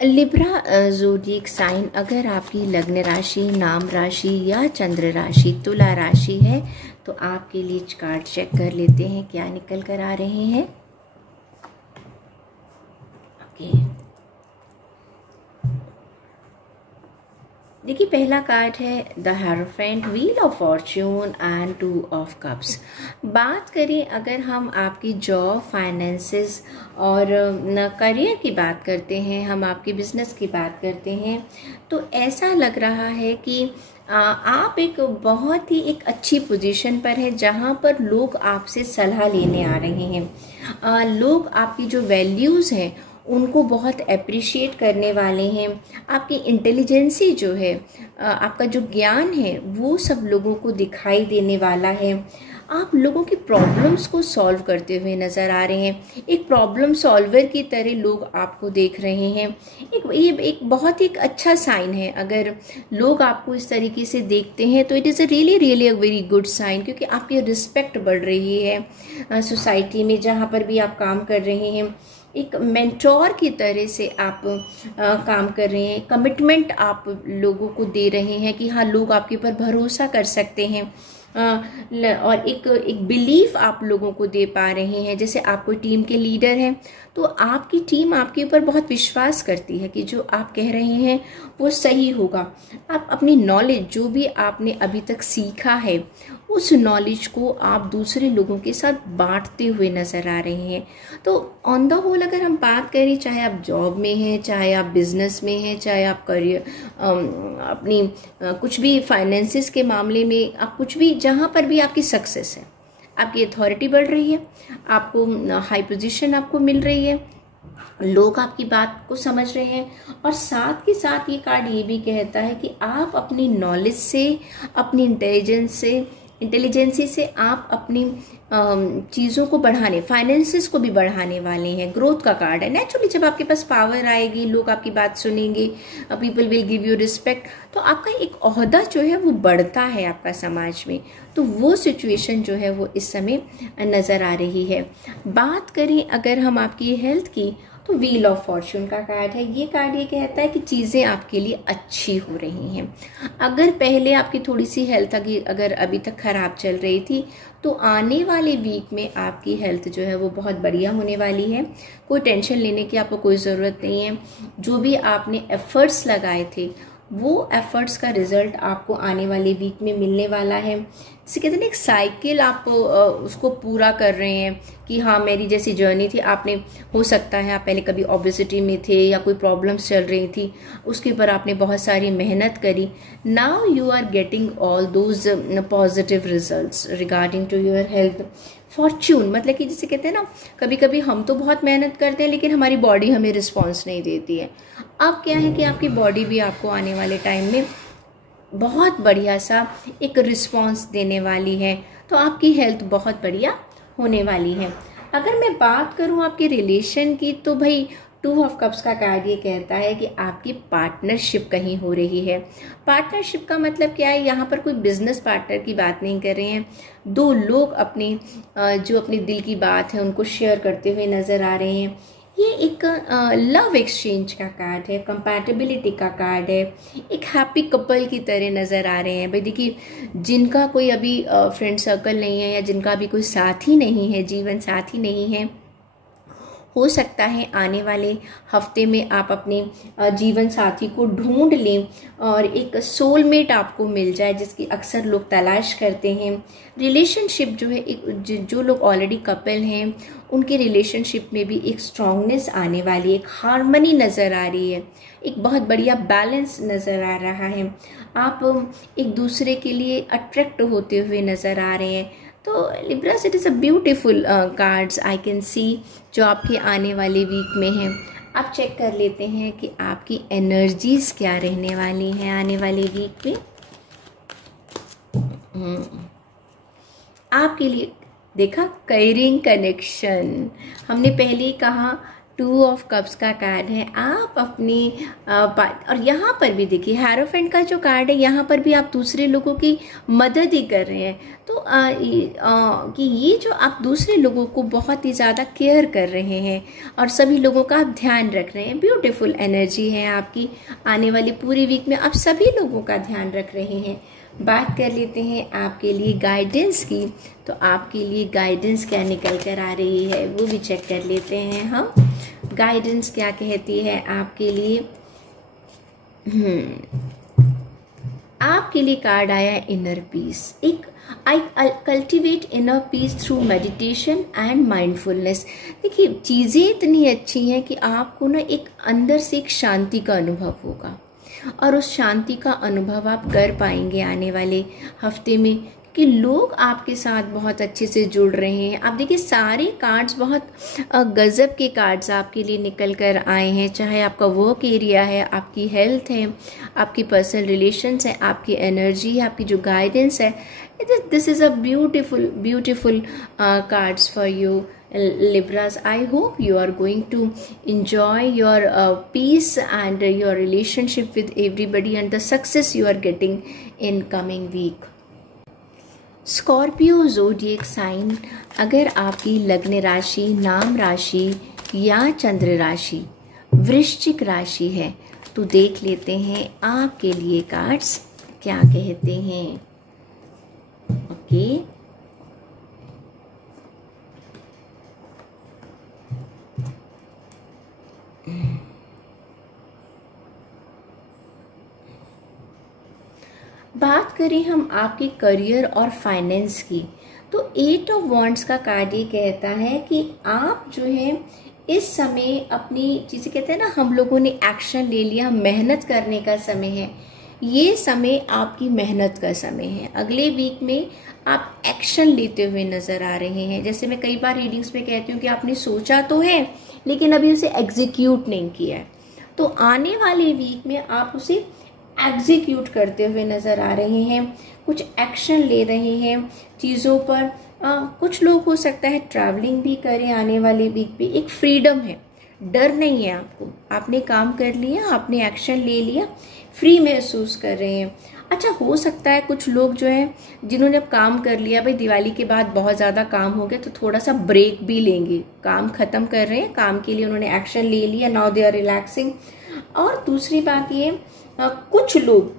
Libra zodiac sign, अगर आपकी लग्न राशि, नाम राशि या चंद्र राशि तुला राशि है तो आपके लिए कार्ड चेक कर लेते हैं क्या निकल कर आ रहे हैं। ओके, देखिए, पहला कार्ड है the hierophant, wheel of Fortune and 2 of cups. बात करें अगर हम आपकी जॉब, फाइनेंसेस और करियर की बात करते हैं, हम आपके बिजनेस की बात करते हैं, तो ऐसा लग रहा है कि आप एक बहुत ही एक अच्छी पोजीशन पर है, जहां पर लोग आपसे सलाह लेने आ रहे हैं। लोग आपकी जो वैल्यूज़ हैं उनको बहुत अप्रिशिएट करने वाले हैं। आपकी इंटेलिजेंसी जो है, आपका जो ज्ञान है, वो सब लोगों को दिखाई देने वाला है। आप लोगों की प्रॉब्लम्स को सॉल्व करते हुए नज़र आ रहे हैं। एक प्रॉब्लम सॉल्वर की तरह लोग आपको देख रहे हैं। ये एक बहुत ही एक अच्छा साइन है। अगर लोग आपको इस तरीके से देखते हैं तो it is a really a very good sign, क्योंकि आपकी रिस्पेक्ट बढ़ रही है सोसाइटी में, जहाँ पर भी आप काम कर रहे हैं। एक मेंटोर की तरह से आप काम कर रहे हैं। कमिटमेंट आप लोगों को दे रहे हैं कि हाँ, लोग आपके ऊपर भरोसा कर सकते हैं, और एक बिलीफ आप लोगों को दे पा रहे हैं। जैसे आप कोई टीम के लीडर हैं तो आपकी टीम आपके ऊपर बहुत विश्वास करती है कि जो आप कह रहे हैं वो सही होगा। आप अपनी नॉलेज, जो भी आपने अभी तक सीखा है, उस नॉलेज को आप दूसरे लोगों के साथ बांटते हुए नज़र आ रहे हैं। तो ऑन द होल अगर हम बात करें, चाहे आप जॉब में हैं, चाहे आप बिजनेस में हैं, चाहे आप करियर, अपनी कुछ भी फाइनेंसिस के मामले में, आप कुछ भी, जहाँ पर भी आपकी सक्सेस है, आपकी अथॉरिटी बढ़ रही है, आपको हाई पोजीशन आपको मिल रही है, लोग आपकी बात को समझ रहे हैं, और साथ के साथ ये कार्ड ये भी कहता है कि आप अपनी नॉलेज से, अपनी इंटेलिजेंसी से आप अपनी चीज़ों को बढ़ाने, फाइनेंसेस को भी बढ़ाने वाले हैं। ग्रोथ का कार्ड है। नेचुरली जब आपके पास पावर आएगी, लोग आपकी बात सुनेंगे, people will give you respect, तो आपका एक ओहदा जो है वो बढ़ता है आपका समाज में। तो वो सिचुएशन जो है वो इस समय नज़र आ रही है। बात करें अगर हम आपकी हेल्थ की, तो व्हील ऑफ फॉर्च्यून का कार्ड है। ये कार्ड ये कहता है कि चीज़ें आपके लिए अच्छी हो रही हैं। अगर पहले आपकी थोड़ी सी हेल्थ अगर अभी तक ख़राब चल रही थी, तो आने वाले वीक में आपकी हेल्थ जो है वो बहुत बढ़िया होने वाली है। कोई टेंशन लेने की आपको कोई ज़रूरत नहीं है। जो भी आपने एफर्ट्स लगाए थे वो एफर्ट्स का रिजल्ट आपको आने वाले वीक में मिलने वाला है। जैसे कहते हैं ना, एक साइकिल आप उसको पूरा कर रहे हैं कि हाँ मेरी जैसी जर्नी थी, आपने हो सकता है आप पहले कभी ओबेसिटी में थे या कोई प्रॉब्लम्स चल रही थी, उसके ऊपर आपने बहुत सारी मेहनत करी। Now you are getting all those positive results regarding to your health. Fortune मतलब कि जिसे कहते हैं ना, कभी कभी हम तो बहुत मेहनत करते हैं लेकिन हमारी बॉडी हमें रिस्पॉन्स नहीं देती है। अब क्या है कि आपकी बॉडी भी आपको आने वाले टाइम में बहुत बढ़िया सा एक रिस्पॉन्स देने वाली है, तो आपकी हेल्थ बहुत बढ़िया होने वाली है। अगर मैं बात करूं आपके रिलेशन की, तो भाई 2 ऑफ कप्स का कार्ड ये कहता है कि आपकी पार्टनरशिप कहीं हो रही है। पार्टनरशिप का मतलब क्या है, यहाँ पर कोई बिजनेस पार्टनर की बात नहीं कर रहे हैं। 2 लोग अपनी जो अपने दिल की बात है उनको शेयर करते हुए नज़र आ रहे हैं। ये एक लव एक्सचेंज का कार्ड है, कंपैटिबिलिटी का कार्ड है, एक हैप्पी कपल की तरह नज़र आ रहे हैं। भाई देखिए, जिनका कोई अभी फ्रेंड सर्कल नहीं है या जिनका अभी कोई साथी नहीं है, जीवन साथी नहीं है, हो सकता है आने वाले हफ्ते में आप अपने जीवन साथी को ढूंढ लें और एक सोलमेट आपको मिल जाए, जिसकी अक्सर लोग तलाश करते हैं। रिलेशनशिप जो है, एक जो लोग ऑलरेडी कपल हैं उनके रिलेशनशिप में भी एक स्ट्रांगनेस आने वाली है, एक हार्मनी नज़र आ रही है, एक बहुत बढ़िया बैलेंस नज़र आ रहा है। आप एक दूसरे के लिए अट्रैक्ट होते हुए नज़र आ रहे हैं। तो Libras, it is a beautiful cards I can see जो आपके आने वाले वीक में हैं। आप चेक कर लेते हैं कि आपकी एनर्जीज क्या रहने वाली हैं आने वाले वीक में। आपके लिए देखा, कैरिंग कनेक्शन, हमने पहले ही कहा 2 ऑफ कप्स का कार्ड है। आप अपनी और यहाँ पर भी देखिए हेरोफेंट का जो कार्ड है, यहाँ पर भी आप दूसरे लोगों की मदद ही कर रहे हैं। तो कि ये जो आप दूसरे लोगों को बहुत ही ज़्यादा केयर कर रहे हैं और सभी लोगों का आप ध्यान रख रहे हैं। ब्यूटीफुल एनर्जी है आपकी आने वाली पूरी वीक में, आप सभी लोगों का ध्यान रख रहे हैं। बात कर लेते हैं आपके लिए गाइडेंस की, तो आपके लिए गाइडेंस क्या निकल कर आ रही है वो भी चेक कर लेते हैं हम। गाइडेंस क्या कहती है आपके लिए। आपके लिए कार्ड आया है इनर पीस। एक I cultivate inner peace through meditation and mindfulness. देखिए, चीज़ें इतनी अच्छी हैं कि आपको ना एक अंदर से एक शांति का अनुभव होगा और उस शांति का अनुभव आप कर पाएंगे आने वाले हफ्ते में, कि लोग आपके साथ बहुत अच्छे से जुड़ रहे हैं। आप देखिए, सारे कार्ड्स बहुत गजब के कार्ड्स आपके लिए निकल कर आए हैं, चाहे आपका वर्क एरिया है, आपकी हेल्थ है, आपकी पर्सनल रिलेशंस है, आपकी एनर्जी है, आपकी जो गाइडेंस है। This is a beautiful cards for you Libras. I hope you are going to enjoy your peace and your relationship with everybody and the success you are getting in coming week. Scorpio zodiac sign, अगर आपकी लग्न राशि, नाम राशि या चंद्र राशि वृश्चिक राशि है तो देख लेते हैं आपके लिए कार्ड्स क्या कहते हैं। ओके, बात करें हम आपके करियर और फाइनेंस की, तो 8 ऑफ वॉन्ड्स का कार्ड ये कहता है कि आप जो है इस समय अपनी चीज़ें, कहते हैं ना, हम लोगों ने एक्शन ले लिया, मेहनत करने का समय है। ये समय आपकी मेहनत का समय है। अगले वीक में आप एक्शन लेते हुए नज़र आ रहे हैं। जैसे मैं कई बार रीडिंग्स में कहती हूँ कि आपने सोचा तो है लेकिन अभी उसे एग्जीक्यूट नहीं किया है, तो आने वाले वीक में आप उसे एग्जीक्यूट करते हुए नज़र आ रहे हैं, कुछ एक्शन ले रहे हैं चीज़ों पर। कुछ लोग हो सकता है ट्रैवलिंग भी करें आने वाले वीक पे। एक फ्रीडम है, डर नहीं है आपको, आपने काम कर लिया, आपने एक्शन ले लिया, फ्री महसूस कर रहे हैं। अच्छा, हो सकता है कुछ लोग जो है जिन्होंने अब काम कर लिया, भाई दिवाली के बाद बहुत ज़्यादा काम हो गया तो थोड़ा सा ब्रेक भी लेंगे, काम ख़त्म कर रहे हैं, काम के लिए उन्होंने एक्शन ले लिया, नाउ दे आर रिलैक्सिंग। और दूसरी बात ये, कुछ लोग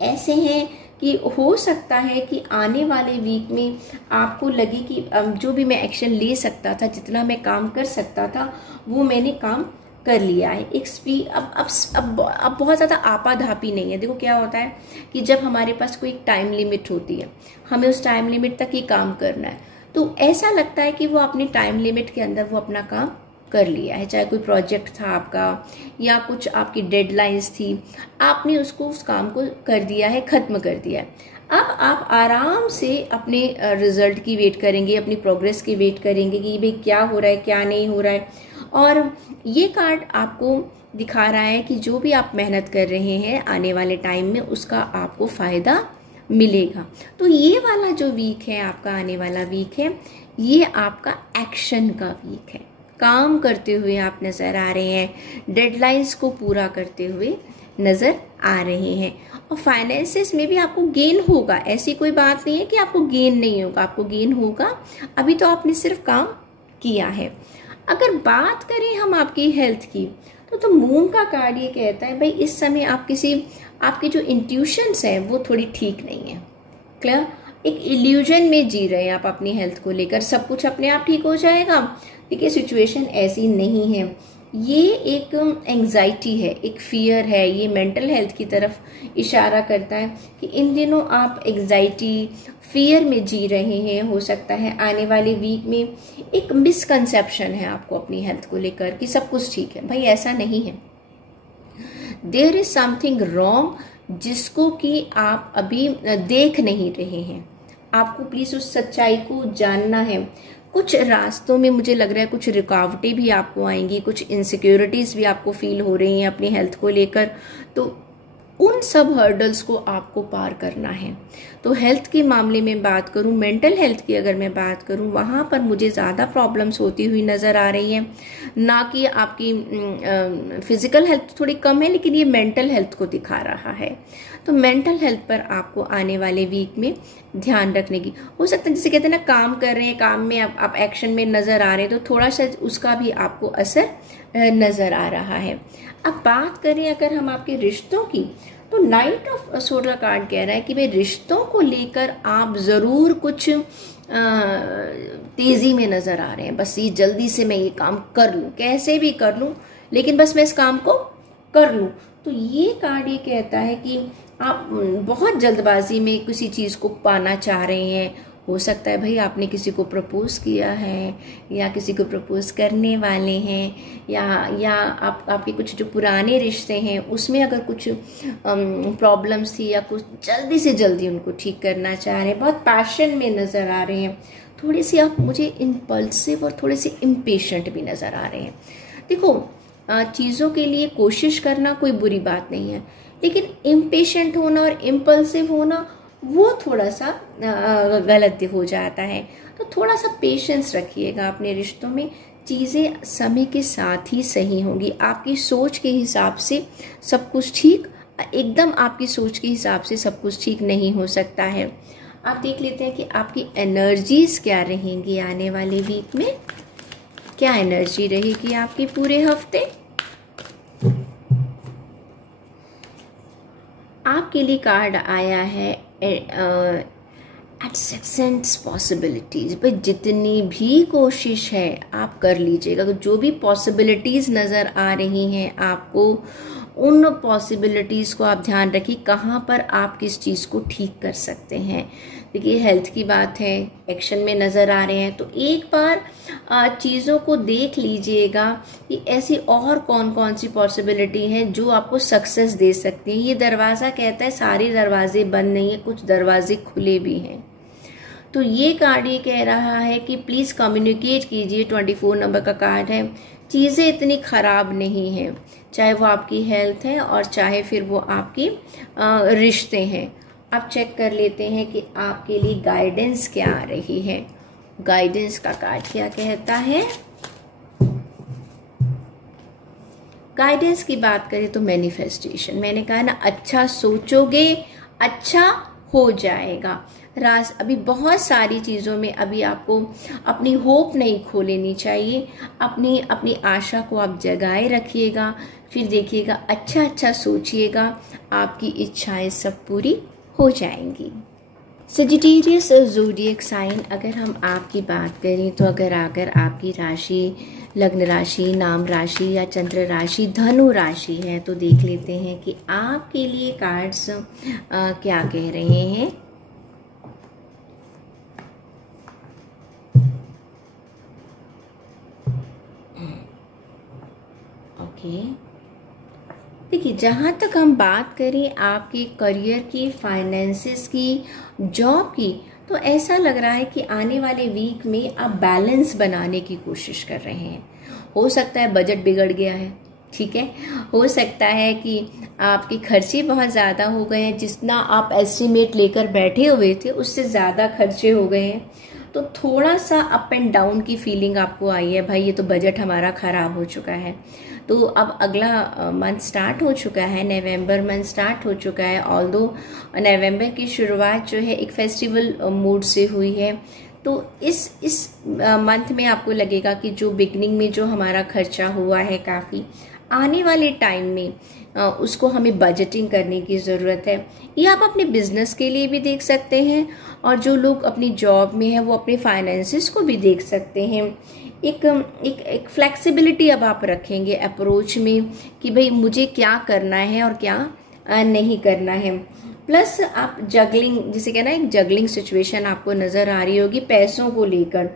ऐसे हैं कि हो सकता है कि आने वाले वीक में आपको लगे कि जो भी मैं एक्शन ले सकता था, जितना मैं काम कर सकता था, वो मैंने काम कर लिया है। एक स्पी अब बहुत ज़्यादा आपाधापी नहीं है। देखो क्या होता है कि जब हमारे पास कोई टाइम लिमिट होती है, हमें उस टाइम लिमिट तक ही काम करना है, तो ऐसा लगता है कि वो अपने टाइम लिमिट के अंदर वो अपना काम कर लिया है। चाहे कोई प्रोजेक्ट था आपका या कुछ आपकी डेडलाइंस थी, आपने उस काम को कर दिया है, ख़त्म कर दिया है। अब आप आराम से अपने रिजल्ट की वेट करेंगे, अपनी प्रोग्रेस की वेट करेंगे कि भाई क्या हो रहा है, क्या नहीं हो रहा है। और ये कार्ड आपको दिखा रहा है कि जो भी आप मेहनत कर रहे हैं आने वाले टाइम में उसका आपको फ़ायदा मिलेगा। तो ये वाला जो वीक है आपका, आने वाला वीक है, ये आपका एक्शन का वीक है। काम करते हुए आप नज़र आ रहे हैं, डेडलाइंस को पूरा करते हुए नज़र आ रहे हैं। और फाइनेंसेस में भी आपको गेन होगा, ऐसी कोई बात नहीं है कि आपको गेन नहीं होगा, आपको गेन होगा। अभी तो आपने सिर्फ काम किया है। अगर बात करें हम आपकी हेल्थ की, तो मून का कार्ड ये कहता है भाई इस समय आप आपकी जो इंट्यूशंस हैं वो थोड़ी ठीक नहीं है। क्लियर? एक इल्यूजन में जी रहे हैं आप अपनी हेल्थ को लेकर, सब कुछ अपने आप ठीक हो जाएगा। देखिए सिचुएशन ऐसी नहीं है। ये एक एंग्जाइटी है, एक फियर है, ये मेंटल हेल्थ की तरफ इशारा करता है कि इन दिनों आप एंग्जाइटी, फियर में जी रहे हैं। हो सकता है आने वाले वीक में एक मिसकंसेप्शन है आपको अपनी हेल्थ को लेकर कि सब कुछ ठीक है। भाई ऐसा नहीं है, देयर इज समथिंग रॉन्ग जिसको कि आप अभी देख नहीं रहे हैं। आपको प्लीज उस सच्चाई को जानना है। कुछ रास्तों में मुझे लग रहा है कुछ रुकावटें भी आपको आएंगी, कुछ इनसिक्योरिटीज भी आपको फील हो रही हैं अपनी हेल्थ को लेकर, तो उन सब हर्डल्स को आपको पार करना है। तो हेल्थ के मामले में बात करूं, मेंटल हेल्थ की अगर मैं बात करूं, वहां पर मुझे ज़्यादा प्रॉब्लम्स होती हुई नज़र आ रही हैं। ना कि आपकी फिजिकल हेल्थ थोड़ी कम है, लेकिन ये मेंटल हेल्थ को दिखा रहा है। तो मेंटल हेल्थ पर आपको आने वाले वीक में ध्यान रखने की, हो सकता है जैसे कहते हैं ना, काम कर रहे हैं, काम में आप एक्शन में नज़र आ रहे हैं, तो थोड़ा सा उसका भी आपको असर नज़र आ रहा है। अब बात करें अगर हम आपके रिश्तों की, तो नाइट ऑफ सोर्ड का कार्ड कह रहा है कि भाई रिश्तों को लेकर आप ज़रूर कुछ तेज़ी में नज़र आ रहे हैं। बस ये जल्दी से मैं ये काम कर लूँ, कैसे भी कर लूँ, लेकिन बस मैं इस काम को कर लूँ। तो ये कार्ड ये कहता है कि आप बहुत जल्दबाजी में किसी चीज़ को पाना चाह रहे हैं। हो सकता है भाई आपने किसी को प्रपोज किया है या किसी को प्रपोज करने वाले हैं, या आपके कुछ जो पुराने रिश्ते हैं उसमें अगर कुछ प्रॉब्लम्स थी या कुछ जल्दी से जल्दी उनको ठीक करना चाह रहे हैं। बहुत पैशन में नज़र आ रहे हैं। थोड़े से आप मुझे इम्पल्सिव और थोड़े से इम्पेशेंट भी नज़र आ रहे हैं। देखो चीज़ों के लिए कोशिश करना कोई बुरी बात नहीं है, लेकिन इम्पेशेंट होना और इम्पल्सिव होना वो थोड़ा सा गलत हो जाता है। तो थोड़ा सा पेशेंस रखिएगा अपने रिश्तों में, चीज़ें समय के साथ ही सही होंगी। आपकी सोच के हिसाब से सब कुछ ठीक, एकदम आपकी सोच के हिसाब से सब कुछ ठीक नहीं हो सकता है। आप देख लेते हैं कि आपकी एनर्जीज क्या रहेंगी आने वाले वीक में, क्या एनर्जी रहेगी आपकी पूरे हफ्ते। आपके लिए कार्ड आया है एक्सेप्टेंस पॉसिबिलिटीज़। भाई जितनी भी कोशिश है आप कर लीजिएगा। जो भी पॉसिबिलिटीज़ नज़र आ रही हैं आपको, उन पॉसिबिलिटीज़ को आप ध्यान रखिए, कहाँ पर आप किस चीज़ को ठीक कर सकते हैं। देखिए हेल्थ की बात है, एक्शन में नज़र आ रहे हैं, तो एक बार चीज़ों को देख लीजिएगा कि ऐसी और कौन कौन सी पॉसिबिलिटी हैं जो आपको सक्सेस दे सकती हैं। ये दरवाज़ा कहता है सारे दरवाजे बंद नहीं है, कुछ दरवाजे खुले भी हैं। तो ये कार्ड ये कह रहा है कि प्लीज़ कम्युनिकेट कीजिए। 24 नंबर का कार्ड है। चीज़ें इतनी ख़राब नहीं हैं, चाहे वो आपकी हेल्थ है और चाहे फिर वो आपकी रिश्ते हैं। आप चेक कर लेते हैं कि आपके लिए गाइडेंस क्या आ रही है। गाइडेंस का कार्ड क्या कहता है। गाइडेंस की बात करें तो मैनिफेस्टेशन, मैंने कहा ना, अच्छा सोचोगे अच्छा हो जाएगा। अभी बहुत सारी चीज़ों में अभी आपको अपनी होप नहीं खो लेनी चाहिए। अपनी आशा को आप जगाए रखिएगा, फिर देखिएगा अच्छा सोचिएगा, आपकी इच्छाएं सब पूरी हो जाएंगी। सेजिटेरियस ज़ोडिएक साइन, अगर हम आपकी बात करें तो अगर आपकी राशि लग्न राशि, नाम राशि या चंद्र राशि धनु राशि है तो देख लेते हैं कि आपके लिए कार्ड्स क्या कह रहे हैं। ओके, देखिए जहाँ तक हम बात करें आपके करियर की, फाइनेंसेस की, जॉब की, तो ऐसा लग रहा है कि आने वाले वीक में आप बैलेंस बनाने की कोशिश कर रहे हैं। हो सकता है बजट बिगड़ गया है, ठीक है, हो सकता है कि आपके खर्चे बहुत ज़्यादा हो गए हैं, जितना आप एस्टिमेट लेकर बैठे हुए थे उससे ज़्यादा खर्चे हो गए हैं, तो थोड़ा सा अप एंड डाउन की फीलिंग आपको आई है, भाई ये तो बजट हमारा ख़राब हो चुका है। तो अब अगला मंथ स्टार्ट हो चुका है, नवंबर मंथ स्टार्ट हो चुका है। ऑल्दो नवंबर की शुरुआत जो है एक फेस्टिवल मूड से हुई है, तो इस मंथ में आपको लगेगा कि जो बिगनिंग में जो हमारा खर्चा हुआ है काफ़ी, आने वाले टाइम में उसको हमें बजटिंग करने की ज़रूरत है। ये आप अपने बिजनेस के लिए भी देख सकते हैं, और जो लोग अपनी जॉब में हैं वो अपने फाइनेंसेस को भी देख सकते हैं। एक फ्लेक्सिबिलिटी अब आप रखेंगे अप्रोच में कि भाई मुझे क्या करना है और क्या नहीं करना है। प्लस आप जगलिंग, जिसे कहना है, एक जगलिंग सिचुएशन आपको नज़र आ रही होगी पैसों को लेकर।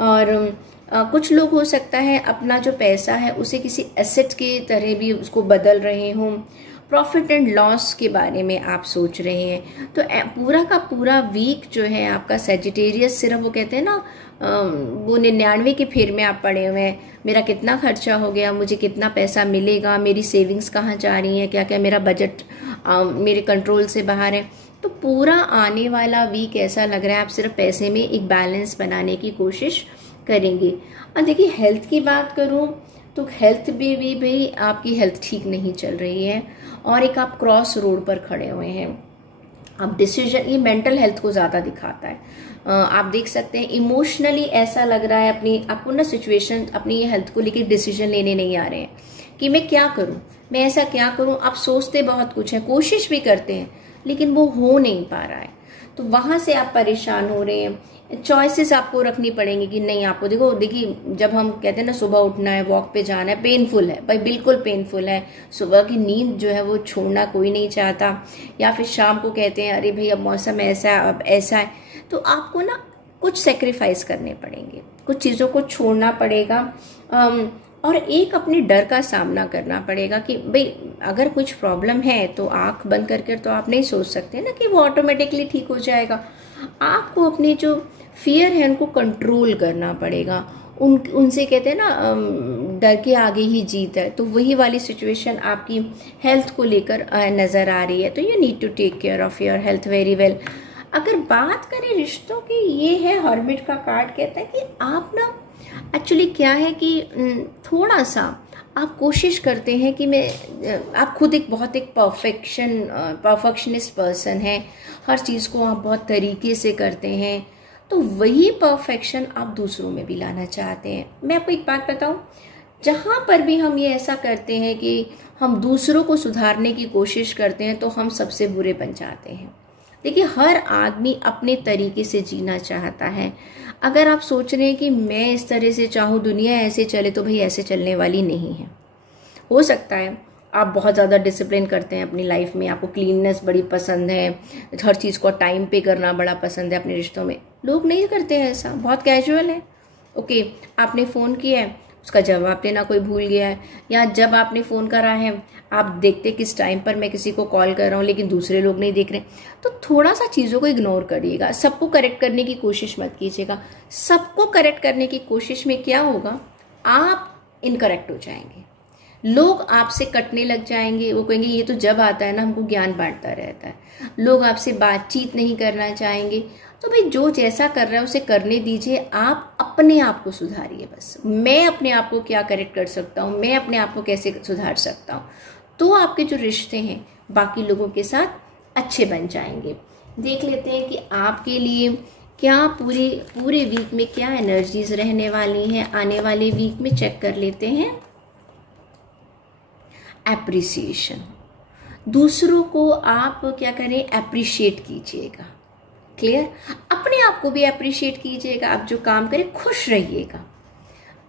और कुछ लोग हो सकता है अपना जो पैसा है उसे किसी एसेट की तरह भी उसको बदल रहे हों। प्रॉफिट एंड लॉस के बारे में आप सोच रहे हैं। तो पूरा का पूरा वीक जो है आपका सेजिटेरियस, सिर्फ वो कहते हैं ना वो 99 के फेर में आप पड़े हुए हैं, मेरा कितना खर्चा हो गया, मुझे कितना पैसा मिलेगा, मेरी सेविंग्स कहाँ जा रही हैं, क्या क्या मेरा बजट मेरे कंट्रोल से बाहर है। तो पूरा आने वाला वीक ऐसा लग रहा है आप सिर्फ पैसे में एक बैलेंस बनाने की कोशिश करेंगे। और देखिए हेल्थ की बात करूं तो हेल्थ भी भाई आपकी हेल्थ ठीक नहीं चल रही है, और एक आप क्रॉस रोड पर खड़े हुए हैं। अब डिसीजन, ये मेंटल हेल्थ को ज़्यादा दिखाता है। आप देख सकते हैं इमोशनली ऐसा लग रहा है आपको ना सिचुएशन, अपनी हेल्थ को लेकर डिसीजन लेने नहीं आ रहे हैं कि मैं क्या करूं, मैं ऐसा क्या करूं। आप सोचते बहुत कुछ है, कोशिश भी करते हैं, लेकिन वो हो नहीं पा रहा है, तो वहां से आप परेशान हो रहे हैं। चॉइसेस आपको रखनी पड़ेंगी कि नहीं, आपको देखिए जब हम कहते हैं ना सुबह उठना है, वॉक पे जाना है, पेनफुल है भाई, बिल्कुल पेनफुल है। सुबह की नींद जो है वो छोड़ना कोई नहीं चाहता, या फिर शाम को कहते हैं अरे भाई अब मौसम ऐसा है, अब ऐसा है। तो आपको ना कुछ सेक्रीफाइस करने पड़ेंगे, कुछ चीज़ों को छोड़ना पड़ेगा, और एक अपने डर का सामना करना पड़ेगा कि भाई अगर कुछ प्रॉब्लम है तो आंख बंद करके तो आप नहीं सोच सकते ना कि वो ऑटोमेटिकली ठीक हो जाएगा। आपको अपने जो फियर है उनको कंट्रोल करना पड़ेगा। उनसे कहते हैं ना डर के आगे ही जीत है, तो वही वाली सिचुएशन आपकी हेल्थ को लेकर नज़र आ रही है। तो you need to take care of your health very well. अगर बात करें रिश्तों की, ये है हर्मिट का कार्ड, कहता है कि आप ना एक्चुअली क्या है कि थोड़ा सा आप कोशिश करते हैं कि आप खुद बहुत एक परफेक्शनिस्ट पर्सन हैं, हर चीज़ को आप बहुत तरीके से करते हैं, तो वही परफेक्शन आप दूसरों में भी लाना चाहते हैं। मैं आपको एक बात बताऊं, जहाँ पर भी हम ये ऐसा करते हैं कि हम दूसरों को सुधारने की कोशिश करते हैं तो हम सबसे बुरे बन जाते हैं। देखिए हर आदमी अपने तरीके से जीना चाहता है। अगर आप सोच रहे हैं कि मैं इस तरह से चाहूँ दुनिया ऐसे चले, तो भाई ऐसे चलने वाली नहीं है। हो सकता है आप बहुत ज़्यादा डिसिप्लिन करते हैं अपनी लाइफ में, आपको क्लीननेस बड़ी पसंद है, हर चीज़ को टाइम पे करना बड़ा पसंद है अपने रिश्तों में। लोग नहीं करते हैं ऐसा, बहुत कैजुअल है। ओके, आपने फ़ोन किया है, उसका जवाब देना कोई भूल गया है, या जब आपने फ़ोन करा है आप देखते किस टाइम पर मैं किसी को कॉल कर रहा हूँ लेकिन दूसरे लोग नहीं देख रहे, तो थोड़ा सा चीज़ों को इग्नोर करिएगा। सबको करेक्ट करने की कोशिश मत कीजिएगा। सबको करेक्ट करने की कोशिश में क्या होगा, आप इनकरेक्ट हो जाएंगे, लोग आपसे कटने लग जाएंगे। वो कहेंगे ये तो जब आता है ना हमको ज्ञान बांटता रहता है। लोग आपसे बातचीत नहीं करना चाहेंगे। तो भाई जो जैसा कर रहा है उसे करने दीजिए, आप अपने आप को सुधारिए। बस मैं अपने आप को क्या करेक्ट कर सकता हूँ, मैं अपने आप को कैसे सुधार सकता हूँ, तो आपके जो रिश्ते हैं बाकी लोगों के साथ अच्छे बन जाएंगे। देख लेते हैं कि आपके लिए क्या पूरे वीक में क्या एनर्जीज रहने वाली हैं। आने वाले वीक में चेक कर लेते हैं। एप्रिसिएशन, दूसरों को आप क्या करें, अप्रिशिएट कीजिएगा। क्लियर? अपने आप को भी अप्रिशिएट कीजिएगा, आप जो काम करें खुश रहिएगा।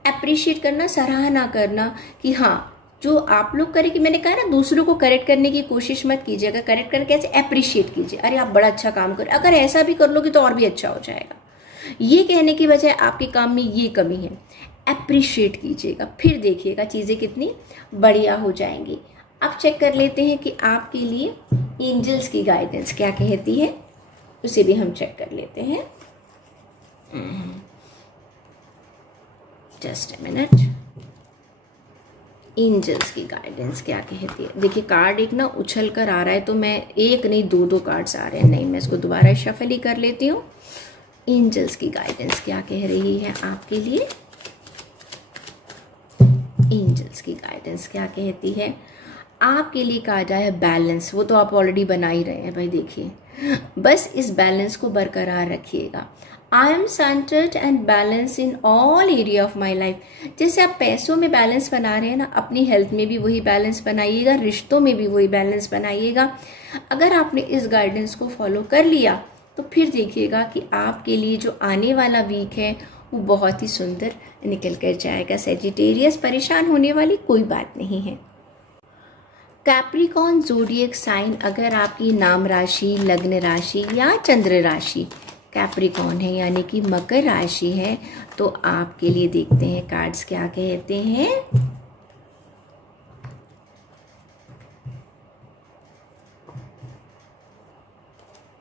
अप्रिशिएट करना, सराहना करना कि हाँ जो आप लोग करें, कि मैंने कहा ना दूसरों को करेक्ट करने की कोशिश मत कीजिएगा, करेक्ट करके कैसे अप्रिशिएट कीजिए, अरे आप बड़ा अच्छा काम करें, अगर ऐसा भी कर लोगे तो और भी अच्छा हो जाएगा। ये कहने की बजाय आपके काम में ये कमी है, अप्रिशिएट कीजिएगा, फिर देखिएगा चीज़ें कितनी बढ़िया हो जाएंगी। अब चेक कर लेते हैं कि आपके लिए एंजल्स की गाइडेंस क्या कहती है, उसे भी हम चेक कर लेते हैं। Just a minute. एंजल्स की गाइडेंस क्या कहती है? देखिए कार्ड एक ना उछल कर आ रहा है, तो मैं एक नहीं दो कार्ड्स आ रहे हैं, नहीं मैं इसको दोबारा शफल ही कर लेती हूँ। एंजल्स की गाइडेंस क्या कह रही है आपके लिए? एंजल्स की गाइडेंस क्या कहती है आपके लिए? कार्ड आया है बैलेंस। वो तो आप ऑलरेडी बना ही रहे हैं भाई, देखिए बस इस बैलेंस को बरकरार रखिएगा। I am centred and balance in all area of my life. जैसे आप पैसों में बैलेंस बना रहे हैं ना, अपनी हेल्थ में भी वही बैलेंस बनाइएगा, रिश्तों में भी वही बैलेंस बनाइएगा। अगर आपने इस गाइडेंस को फॉलो कर लिया तो फिर देखिएगा कि आपके लिए जो आने वाला वीक है वो बहुत ही सुंदर निकल कर जाएगा। सेजिटेरियस, परेशान होने वाली कोई बात नहीं है। कैप्रिकॉर्न ज़ोडिएक साइन, अगर आपकी नाम राशि, लग्न राशि या चंद्र राशि कैप्रिकॉर्न है यानी कि मकर राशि है, तो आपके लिए देखते हैं कार्ड्स क्या कहते हैं।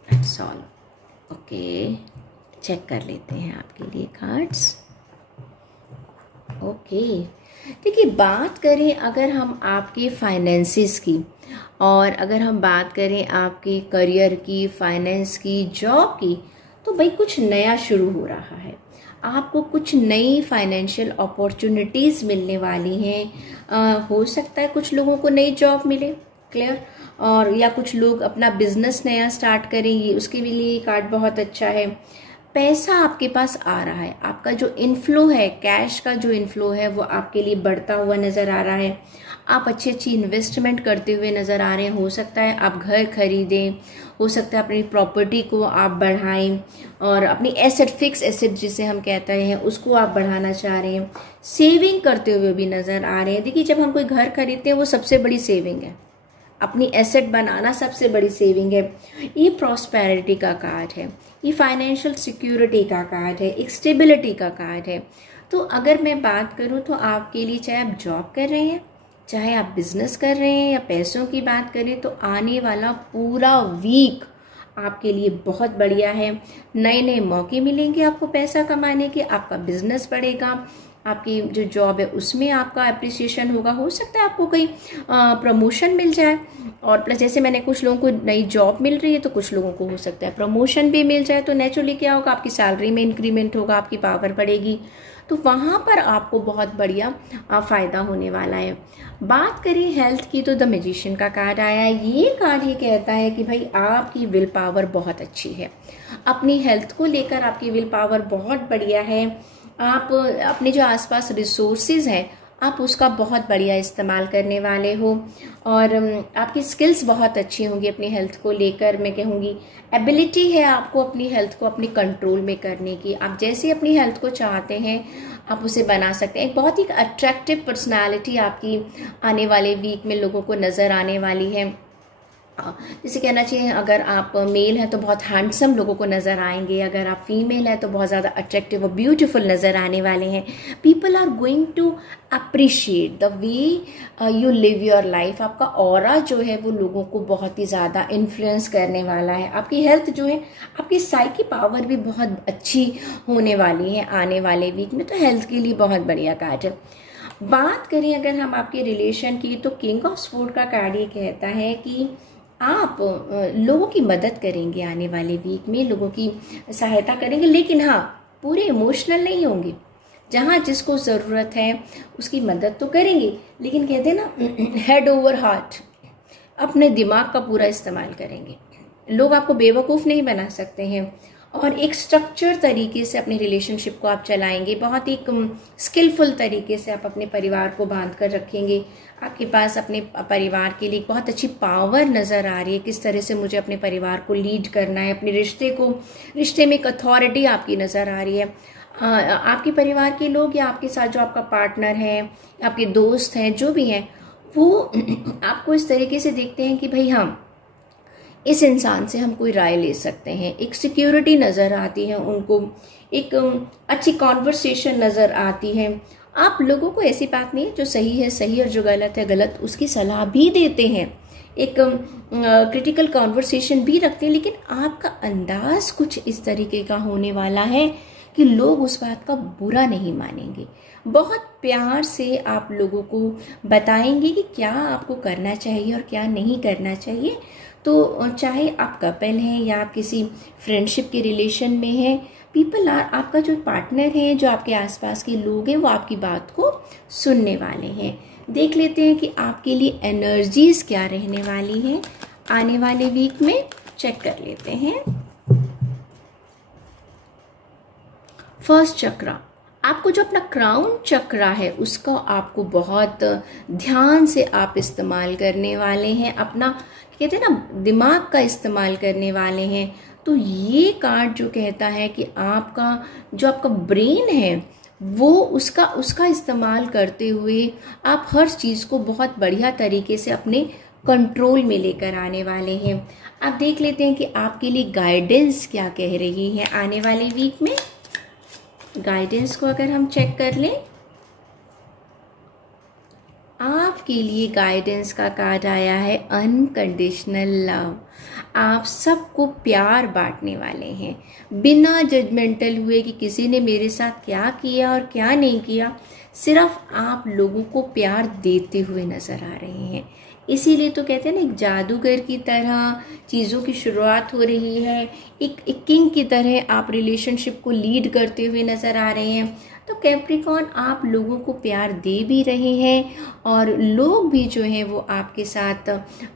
That's all. ओके, चेक कर लेते हैं आपके लिए कार्ड्स। ओके, देखिए बात करें अगर हम आपके फाइनेंसिस की, और अगर हम बात करें आपके करियर की, फाइनेंस की, जॉब की, तो भाई कुछ नया शुरू हो रहा है। आपको कुछ नई फाइनेंशियल अपॉर्चुनिटीज़ मिलने वाली हैं। हो सकता है कुछ लोगों को नई जॉब मिले, क्लियर, और या कुछ लोग अपना बिजनेस नया स्टार्ट करेंगे, उसके लिए कार्ड बहुत अच्छा है। पैसा आपके पास आ रहा है, आपका जो इनफ्लो है, कैश का जो इनफ्लो है वो आपके लिए बढ़ता हुआ नज़र आ रहा है। आप अच्छी अच्छी इन्वेस्टमेंट करते हुए नज़र आ रहे हैं। हो सकता है आप घर खरीदें, हो सकता है अपनी प्रॉपर्टी को आप बढ़ाएं, और अपनी एसेट, फिक्स एसेट जिसे हम कहते हैं, उसको आप बढ़ाना चाह रहे हैं। सेविंग करते हुए भी नज़र आ रहे हैं। देखिए जब हम कोई घर खरीदते हैं वो सबसे बड़ी सेविंग है, अपनी एसेट बनाना सबसे बड़ी सेविंग है। ये प्रॉस्पेरिटी का कार्ड है, ये फाइनेंशियल सिक्योरिटी का कार्ड है, एक स्टेबिलिटी का कार्ड है। तो अगर मैं बात करूँ तो आपके लिए, चाहे आप जॉब कर रहे हैं, चाहे आप बिजनेस कर रहे हैं, या पैसों की बात करें, तो आने वाला पूरा वीक आपके लिए बहुत बढ़िया है। नए नए मौके मिलेंगे आपको पैसा कमाने के, आपका बिजनेस बढ़ेगा, आपकी जो जॉब है उसमें आपका अप्रिसिएशन होगा। हो सकता है आपको कोई प्रमोशन मिल जाए, और प्लस जैसे मैंने कुछ लोगों को नई जॉब मिल रही है, तो कुछ लोगों को हो सकता है प्रमोशन भी मिल जाए। तो नेचुरली क्या होगा, आपकी सैलरी में इंक्रीमेंट होगा, आपकी पावर बढ़ेगी, तो वहाँ पर आपको बहुत बढ़िया फ़ायदा होने वाला है। बात करें हेल्थ की, तो द मैजिशियन का कार्ड आया है। ये कार्ड ये कहता है कि भाई आपकी विल पावर बहुत अच्छी है, अपनी हेल्थ को लेकर आपकी विल पावर बहुत बढ़िया है। आप अपने जो आसपास रिसोर्सेज हैं आप उसका बहुत बढ़िया इस्तेमाल करने वाले हो, और आपकी स्किल्स बहुत अच्छी होंगी अपनी हेल्थ को लेकर। मैं कहूँगी एबिलिटी है आपको अपनी हेल्थ को अपनी कंट्रोल में करने की। आप जैसे अपनी हेल्थ को चाहते हैं आप उसे बना सकते हैं। एक बहुत ही अट्रैक्टिव पर्सनालिटी आपकी आने वाले वीक में लोगों को नज़र आने वाली है। जैसे कहना चाहिए, अगर आप मेल हैं तो बहुत हैंडसम लोगों को नज़र आएंगे, अगर आप फीमेल हैं तो बहुत ज़्यादा अट्रैक्टिव और ब्यूटीफुल नज़र आने वाले हैं। People are going to appreciate the way you live your life. आपका ऑरा जो है वो लोगों को बहुत ही ज़्यादा इन्फ्लुएंस करने वाला है। आपकी हेल्थ जो है, आपकी साइकी पावर भी बहुत अच्छी होने वाली है आने वाले वीक में, तो हेल्थ के लिए बहुत बढ़िया कार्ड है। बात करें अगर हम आपके रिलेशन की, तो किंग ऑफ स्वॉर्ड का कार्ड ये कहता है कि आप लोगों की मदद करेंगे आने वाले वीक में, लोगों की सहायता करेंगे, लेकिन हाँ पूरे इमोशनल नहीं होंगे। जहाँ जिसको ज़रूरत है उसकी मदद तो करेंगे, लेकिन कहते हैं ना हेड ओवर हार्ट, अपने दिमाग का पूरा इस्तेमाल करेंगे। लोग आपको बेवकूफ़ नहीं बना सकते हैं, और एक स्ट्रक्चर तरीके से अपने रिलेशनशिप को आप चलाएंगे, बहुत एक स्किलफुल तरीके से आप अपने परिवार को बांध कर रखेंगे। आपके पास अपने परिवार के लिए बहुत अच्छी पावर नज़र आ रही है, किस तरह से मुझे अपने परिवार को लीड करना है, अपने रिश्ते में एक अथॉरिटी आपकी नज़र आ रही है। आपके परिवार के लोग या आपके साथ जो आपका पार्टनर है, आपके दोस्त हैं, जो भी हैं, वो आपको इस तरीके से देखते हैं कि भाई हम इस इंसान से हम कोई राय ले सकते हैं। एक सिक्योरिटी नज़र आती है उनको, एक अच्छी कॉन्वर्सेशन नज़र आती है। आप लोगों को ऐसी बात नहीं, जो सही है सही और जो गलत है गलत, उसकी सलाह भी देते हैं, एक क्रिटिकल कॉन्वर्सेशन भी रखते हैं, लेकिन आपका अंदाज कुछ इस तरीके का होने वाला है कि लोग उस बात का बुरा नहीं मानेंगे। बहुत प्यार से आप लोगों को बताएंगे कि क्या आपको करना चाहिए और क्या नहीं करना चाहिए। तो चाहे आप कपल हैं या आप किसी फ्रेंडशिप के रिलेशन में हैं, पीपल आर, आपका जो पार्टनर है, जो आपके आसपास के लोग हैं, वो आपकी बात को सुनने वाले हैं। देख लेते हैं कि आपके लिए एनर्जीज क्या रहने वाली हैं आने वाले वीक में। चेक कर लेते हैं। फर्स्ट चक्रा, आपको जो अपना क्राउन चक्रा है उसका आपको बहुत ध्यान से आप इस्तेमाल करने वाले हैं, अपना कहते हैं ना दिमाग का इस्तेमाल करने वाले हैं। तो ये कार्ड जो कहता है कि आपका ब्रेन है वो उसका इस्तेमाल करते हुए आप हर चीज़ को बहुत बढ़िया तरीके से अपने कंट्रोल में लेकर आने वाले हैं। आप देख लेते हैं कि आपके लिए गाइडेंस क्या कह रही है आने वाले वीक में। गाइडेंस को अगर हम चेक कर लें, आपके लिए गाइडेंस का कार्ड आया है अनकंडीशनल लव। आप सबको प्यार बांटने वाले हैं, बिना जजमेंटल हुए कि किसी ने मेरे साथ क्या किया और क्या नहीं किया। सिर्फ आप लोगों को प्यार देते हुए नजर आ रहे हैं। इसीलिए तो कहते हैं ना, एक जादूगर की तरह चीज़ों की शुरुआत हो रही है। एक किंग की तरह आप रिलेशनशिप को लीड करते हुए नज़र आ रहे हैं। तो कैप्रिकॉर्न, आप लोगों को प्यार दे भी रहे हैं और लोग भी जो हैं वो आपके साथ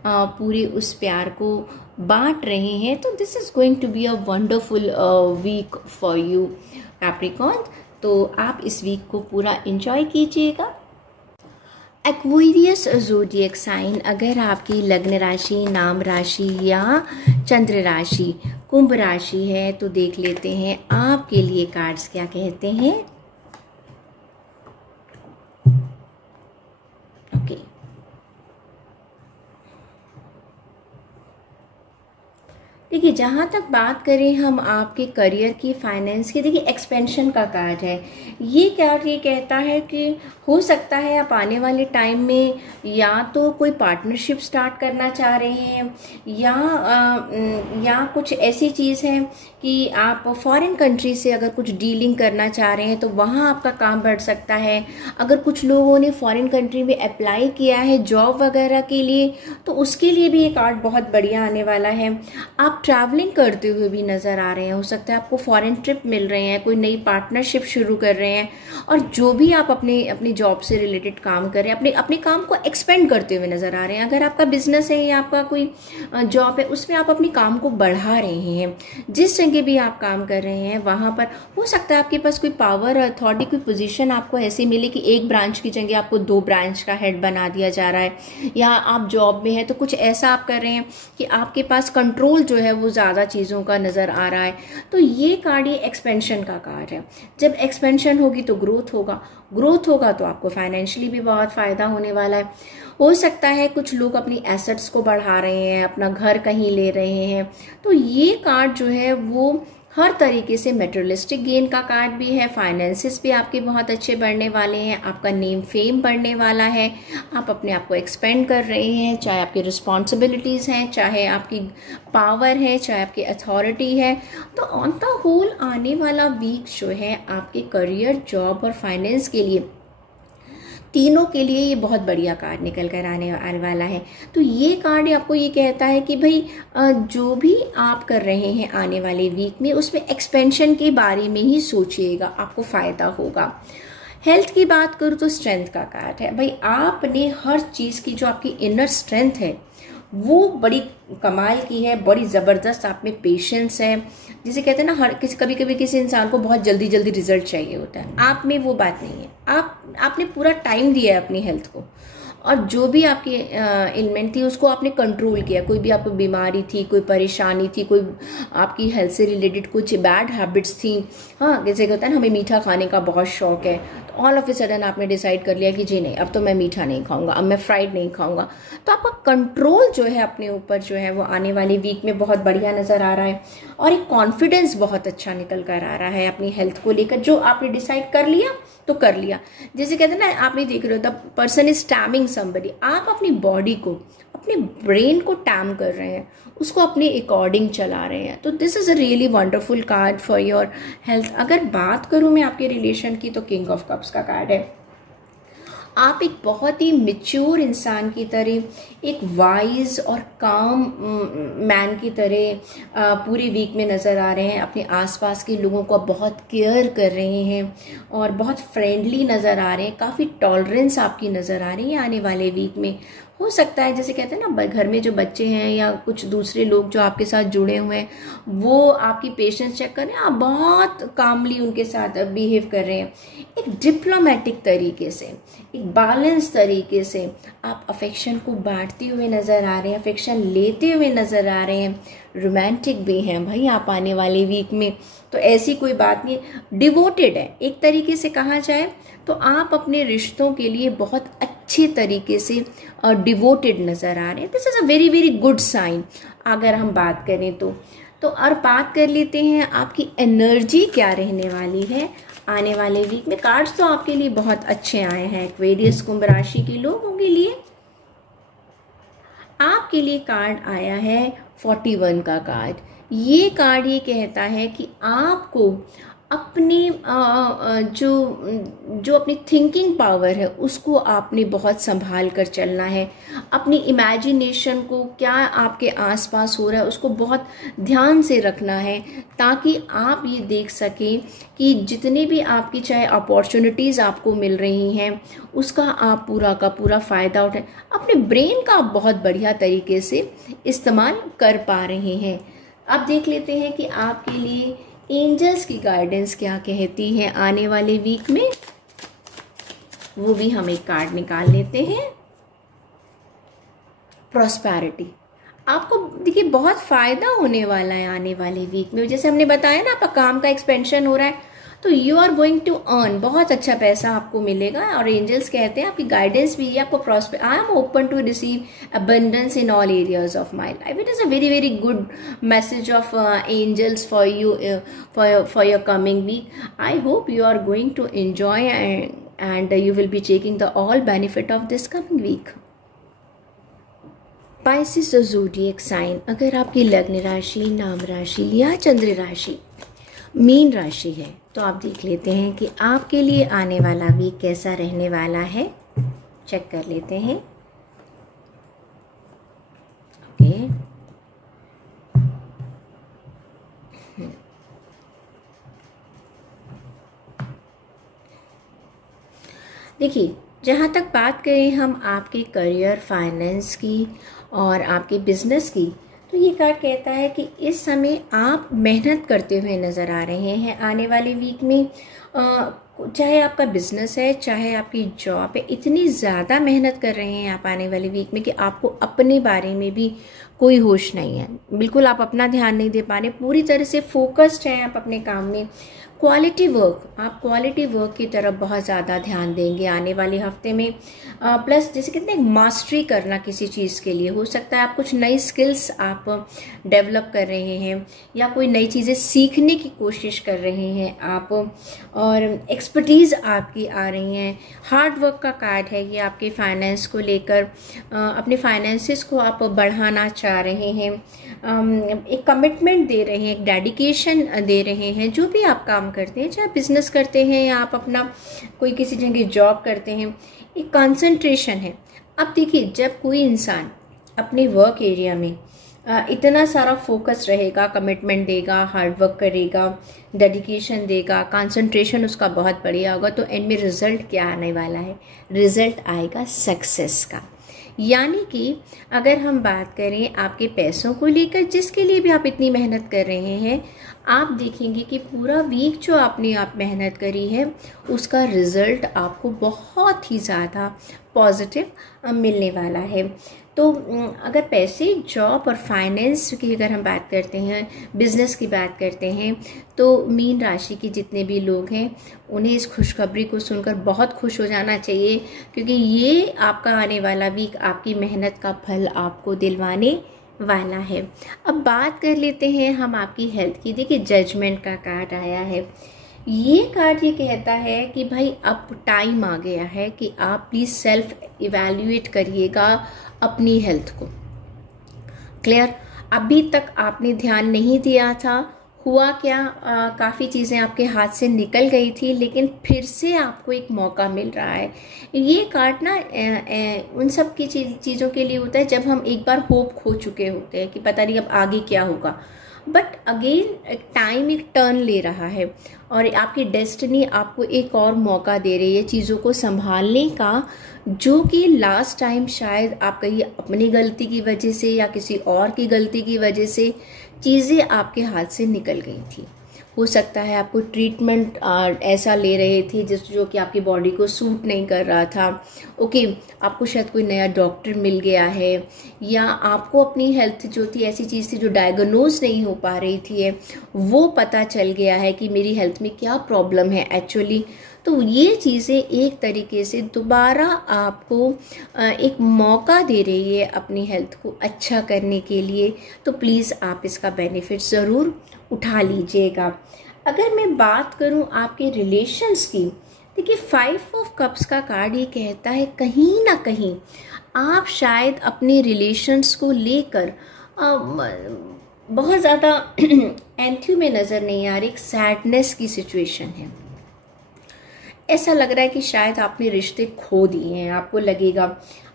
पूरे उस प्यार को बांट रहे हैं। तो this is going to be a wonderful week for you Capricorn. तो आप इस वीक को पूरा एंजॉय कीजिएगा। एक्वेरियस ज़ोडिएक साइन, अगर आपकी लग्न राशि, नाम राशि या चंद्र राशि कुंभ राशि है तो देख लेते हैं आपके लिए कार्ड्स क्या कहते हैं। ओके, देखिए जहाँ तक बात करें हम आपके करियर की, फाइनेंस की, देखिए एक्सपेंशन का कार्ड है। ये कार्ड ये कहता है कि हो सकता है आप आने वाले टाइम में या तो कोई पार्टनरशिप स्टार्ट करना चाह रहे हैं या कुछ ऐसी चीज़ है कि आप फॉरेन कंट्री से अगर कुछ डीलिंग करना चाह रहे हैं तो वहाँ आपका काम बढ़ सकता है। अगर कुछ लोगों ने फॉरेन कंट्री में अप्लाई किया है जॉब वगैरह के लिए तो उसके लिए भी ये कार्ड बहुत बढ़िया आने वाला है। आप ट्रैवलिंग करते हुए भी नज़र आ रहे हैं, हो सकता है आपको फॉरेन ट्रिप मिल रहे हैं, कोई नई पार्टनरशिप शुरू कर रहे हैं, और जो भी आप अपनी जॉब से रिलेटेड काम कर रहे हैं, अपने काम को एक्सपेंड करते हुए नज़र आ रहे हैं। अगर आपका बिजनेस है या आपका कोई जॉब है उसमें आप अपने काम को बढ़ा रहे हैं। जिस जगह भी आप काम कर रहे हैं वहाँ पर हो सकता है आपके पास कोई पावर अथॉरिटी, कोई पोजीशन आपको ऐसी मिले कि एक ब्रांच की जगह आपको 2 ब्रांच का हेड बना दिया जा रहा है, या आप जॉब में है तो कुछ ऐसा आप कर रहे हैं कि आपके पास कंट्रोल जो है वो ज़्यादा चीज़ों का नज़र आ रहा है। तो ये कार्ड ये एक्सपेंशन का कार्ड है। जब एक्सपेंशन होगी तो ग्रोथ होगा तो आपको फाइनेंशियली भी बहुत फ़ायदा होने वाला है। हो सकता है कुछ लोग अपनी एसेट्स को बढ़ा रहे हैं, अपना घर कहीं ले रहे हैं। तो ये कार्ड जो है वो हर तरीके से मेटेरियलिस्टिक गेन का कार्ड भी है। फाइनेंसेस भी आपके बहुत अच्छे बढ़ने वाले हैं, आपका नेम फेम बढ़ने वाला है, आप अपने आप को एक्सपेंड कर रहे हैं, चाहे आपकी रिस्पॉन्सिबिलिटीज़ हैं, चाहे आपकी पावर है, चाहे आपकी अथॉरिटी है। तो ऑन द होल आने वाला वीक जो है आपके करियर, जॉब और फाइनेंस के लिए, तीनों के लिए ये बहुत बढ़िया कार्ड निकल कर आने वाला है। तो ये कार्ड आपको ये कहता है कि भाई जो भी आप कर रहे हैं आने वाले वीक में उसमें एक्सपेंशन के बारे में ही सोचिएगा, आपको फ़ायदा होगा। हेल्थ की बात करूँ तो स्ट्रेंथ का कार्ड है। भाई आपने हर चीज़ की जो आपकी इनर स्ट्रेंथ है वो बड़ी कमाल की है, बड़ी ज़बरदस्त आप में पेशेंस है। जिसे कहते हैं ना, हर किसी कभी कभी किसी इंसान को बहुत जल्दी जल्दी रिजल्ट चाहिए होता है, आप में वो बात नहीं है। आपने पूरा टाइम दिया है अपनी हेल्थ को, और जो भी आपकी इलमेंट थी उसको आपने कंट्रोल किया। कोई भी आपको बीमारी थी, कोई परेशानी थी, कोई आपकी हेल्थ से रिलेटेड कुछ बैड हैबिट्स थी, हाँ जैसे कहता है ना हमें मीठा खाने का बहुत शौक है, तो ऑल ऑफ ए सडन आपने डिसाइड कर लिया कि जी नहीं, अब तो मैं मीठा नहीं खाऊंगा, अब मैं फ्राइड नहीं खाऊंगा। तो आपका कंट्रोल जो है अपने ऊपर जो है वो आने वाले वीक में बहुत बढ़िया नज़र आ रहा है, और एक कॉन्फिडेंस बहुत अच्छा निकल कर आ रहा है अपनी हेल्थ को लेकर। जो आपने डिसाइड कर लिया तो कर लिया। जैसे कहते हैं ना, आप नहीं देख रहे हो the person is taming somebody, आप अपनी बॉडी को, अपने ब्रेन को टैम कर रहे हैं, उसको अपने अकॉर्डिंग चला रहे हैं। तो this is a really wonderful card for your health. अगर बात करूँ मैं आपके रिलेशन की, तो किंग ऑफ कप्स का कार्ड है। आप एक बहुत ही मैच्योर इंसान की तरह, एक वाइज और काम मैन की तरह पूरे वीक में नज़र आ रहे हैं। अपने आसपास के लोगों को बहुत केयर कर रहे हैं और बहुत फ्रेंडली नज़र आ रहे हैं। काफ़ी टॉलरेंस आपकी नज़र आ रही है आने वाले वीक में। हो सकता है जैसे कहते हैं ना, घर में जो बच्चे हैं या कुछ दूसरे लोग जो आपके साथ जुड़े हुए हैं, वो आपकी पेशेंस चेक कर रहे हैं, आप बहुत कामली उनके साथ बिहेव कर रहे हैं। एक डिप्लोमेटिक तरीके से, एक बैलेंस तरीके से आप अफेक्शन को बांटते हुए नज़र आ रहे हैं, अफेक्शन लेते हुए नज़र आ रहे हैं। रोमांटिक भी हैं भाई आप आने वाले वीक में, तो ऐसी कोई बात नहीं। डिवोटेड है एक तरीके से कहा जाए तो, आप अपने रिश्तों के लिए बहुत अच्छे तरीके से डिवोटेड नज़र आ रहे हैं। This is a very very good sign अगर हम बात करें तो और बात कर लेते हैं आपकी एनर्जी क्या रहने वाली है आने वाले वीक में। कार्ड्स तो आपके लिए बहुत अच्छे आए हैं एक्वेरियस कुंभ राशि के लोगों के लिए। आपके लिए कार्ड आया है 41 का कार्ड। ये कार्ड ये कहता है कि आपको अपनी जो अपनी थिंकिंग पावर है उसको आपने बहुत संभाल कर चलना है। अपनी इमेजिनेशन को, क्या आपके आसपास हो रहा है उसको बहुत ध्यान से रखना है, ताकि आप ये देख सकें कि जितने भी आपकी चाहे अपॉर्चुनिटीज़ आपको मिल रही हैं उसका आप पूरा का पूरा फ़ायदा उठाएं। अपने ब्रेन का आप बहुत बढ़िया तरीके से इस्तेमाल कर पा रहे हैं। अब देख लेते हैं कि आपके लिए एंजल्स की गाइडेंस क्या कहती है आने वाले वीक में। वो भी हम एक कार्ड निकाल लेते हैं। प्रॉस्पेरिटी, आपको देखिए बहुत फायदा होने वाला है आने वाले वीक में। जैसे हमने बताया ना, आपका काम का एक्सपेंशन हो रहा है, तो you are going to earn, बहुत अच्छा पैसा आपको मिलेगा। और एंजल्स कहते हैं आपकी गाइडेंस भी है, आपको prosper, I am open to receive abundance in all areas of my life. It is a very very good message of angels for you for your coming week. I hope you are going to enjoy and you will be taking the all benefit of this coming week. Pisces zodiac sign, अगर आपकी लग्न राशि, नाम राशि या चंद्र राशि मीन राशि है, तो आप देख लेते हैं कि आपके लिए आने वाला वीक कैसा रहने वाला है। चेक कर लेते हैं। ओके, देखिए जहाँ तक बात करें हम आपके करियर, फाइनेंस की और आपके बिजनेस की, तो ये कार्ड कहता है कि इस समय आप मेहनत करते हुए नज़र आ रहे हैं आने वाले वीक में। चाहे आपका बिजनेस है, चाहे आपकी जॉब है, इतनी ज़्यादा मेहनत कर रहे हैं आप आने वाले वीक में कि आपको अपने बारे में भी कोई होश नहीं है। बिल्कुल आप अपना ध्यान नहीं दे पा रहे, पूरी तरह से फोकस्ड हैं आप अपने काम में। क्वालिटी वर्क, आप क्वालिटी वर्क की तरफ बहुत ज़्यादा ध्यान देंगे आने वाले हफ्ते में। प्लस जैसे कहते हैं मास्टरी करना किसी चीज़ के लिए, हो सकता है आप कुछ नई स्किल्स आप डेवलप कर रहे हैं या कोई नई चीज़ें सीखने की कोशिश कर रहे हैं आप, और एक्सपर्टीज़ आपकी आ रही हैं। हार्ड वर्क का कार्ड है ये आपके फाइनेंस को लेकर, अपने फाइनेंसिस को आप बढ़ाना चाह रहे हैं, एक कमिटमेंट दे रहे हैं, एक डेडिकेशन दे रहे हैं। जो भी आप काम करते हैं, चाहे बिजनेस करते हैं या आप अपना कोई किसी जगह जॉब करते हैं, एक कंसंट्रेशन है। अब देखिए जब कोई इंसान अपने वर्क एरिया में इतना सारा फोकस रहेगा, कमिटमेंट देगा, हार्ड वर्क करेगा, डेडिकेशन देगा, कंसंट्रेशन उसका बहुत बढ़िया होगा, तो एंड में रिजल्ट क्या आने वाला है? रिजल्ट आएगा सक्सेस का। यानी कि अगर हम बात करें आपके पैसों को लेकर, जिसके लिए भी आप इतनी मेहनत कर रहे हैं, आप देखेंगे कि पूरा वीक जो आपने मेहनत करी है उसका रिज़ल्ट आपको बहुत ही ज़्यादा पॉजिटिव मिलने वाला है। तो अगर पैसे, जॉब और फाइनेंस की अगर हम बात करते हैं, बिजनेस की बात करते हैं, तो मीन राशि के जितने भी लोग हैं उन्हें इस खुशखबरी को सुनकर बहुत खुश हो जाना चाहिए, क्योंकि ये आपका आने वाला वीक आपकी मेहनत का फल आपको दिलवाने वाला है। अब बात कर लेते हैं हम आपकी हेल्थ की। देखिए, जजमेंट का कार्ड आया है। ये कार्ड ये कहता है कि भाई अब टाइम आ गया है कि आप प्लीज़ सेल्फ इवैल्यूएट करिएगा अपनी हेल्थ को। क्लियर? अभी तक आपने ध्यान नहीं दिया था, हुआ क्या, काफ़ी चीज़ें आपके हाथ से निकल गई थी, लेकिन फिर से आपको एक मौका मिल रहा है। ये कार्ड ना उन सब की चीज़ों के लिए होता है जब हम एक बार होप खो चुके होते हैं कि पता नहीं अब आगे क्या होगा, बट अगेन टाइम एक टर्न ले रहा है और आपकी डेस्टिनी आपको एक और मौका दे रही है चीज़ों को संभालने का, जो कि लास्ट टाइम शायद आप कहीं अपनी गलती की वजह से या किसी और की गलती की वजह से चीज़ें आपके हाथ से निकल गई थी। हो सकता है आपको ट्रीटमेंट ऐसा ले रहे थे जो कि आपकी बॉडी को सूट नहीं कर रहा था। ओके, आपको शायद कोई नया डॉक्टर मिल गया है, या आपको अपनी हेल्थ जो थी, ऐसी चीज़ थी जो डायग्नोज नहीं हो पा रही थी, वो पता चल गया है कि मेरी हेल्थ में क्या प्रॉब्लम है एक्चुअली। तो ये चीज़ें एक तरीके से दोबारा आपको एक मौका दे रही है अपनी हेल्थ को अच्छा करने के लिए। तो प्लीज़ आप इसका बेनिफिट ज़रूर उठा लीजिएगा। अगर मैं बात करूं आपके रिलेशंस की, देखिए 5 ऑफ कप्स का कार्ड ये कहता है कहीं ना कहीं आप शायद अपने रिलेशंस को लेकर बहुत ज़्यादा एंथ्यू में नज़र नहीं आ रही, एक सैडनेस की सिचुएशन है। ऐसा लग रहा है कि शायद आपने रिश्ते खो दिए हैं। आपको लगेगा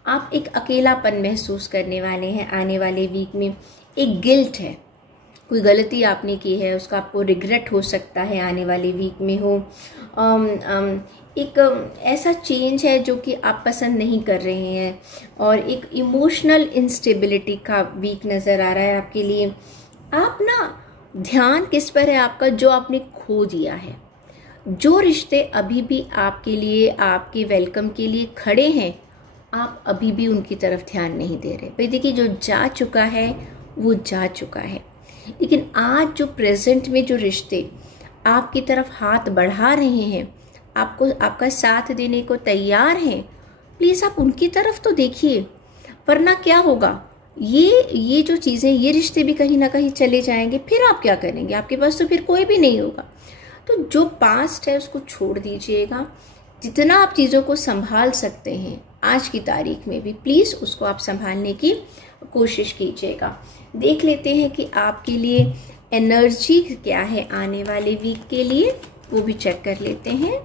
आप एक अकेलापन महसूस करने वाले हैं आने वाले वीक में। एक गिल्ट है, कोई गलती आपने की है, उसका आपको रिग्रेट हो सकता है आने वाले वीक में हो। एक ऐसा चेंज है जो कि आप पसंद नहीं कर रहे हैं, और एक इमोशनल इंस्टेबिलिटी का वीक नज़र आ रहा है आपके लिए। आप ना ध्यान किस पर है आपका, जो आपने खो दिया है। जो रिश्ते अभी भी आपके लिए, आपके वेलकम के लिए खड़े हैं, आप अभी भी उनकी तरफ ध्यान नहीं दे रहे। भाई देखिए, जो जा चुका है वो जा चुका है, लेकिन आज जो प्रेजेंट में जो रिश्ते आपकी तरफ हाथ बढ़ा रहे हैं, आपको आपका साथ देने को तैयार हैं, प्लीज़ आप उनकी तरफ तो देखिए। वरना क्या होगा, ये जो चीज़ें, ये रिश्ते भी कहीं ना कहीं चले जाएंगे। फिर आप क्या करेंगे? आपके पास तो फिर कोई भी नहीं होगा। तो जो पास्ट है उसको छोड़ दीजिएगा। जितना आप चीज़ों को संभाल सकते हैं आज की तारीख में भी, प्लीज़ उसको आप संभालने की कोशिश कीजिएगा। देख लेते हैं कि आपके लिए एनर्जी क्या है आने वाले वीक के लिए, वो भी चेक कर लेते हैं।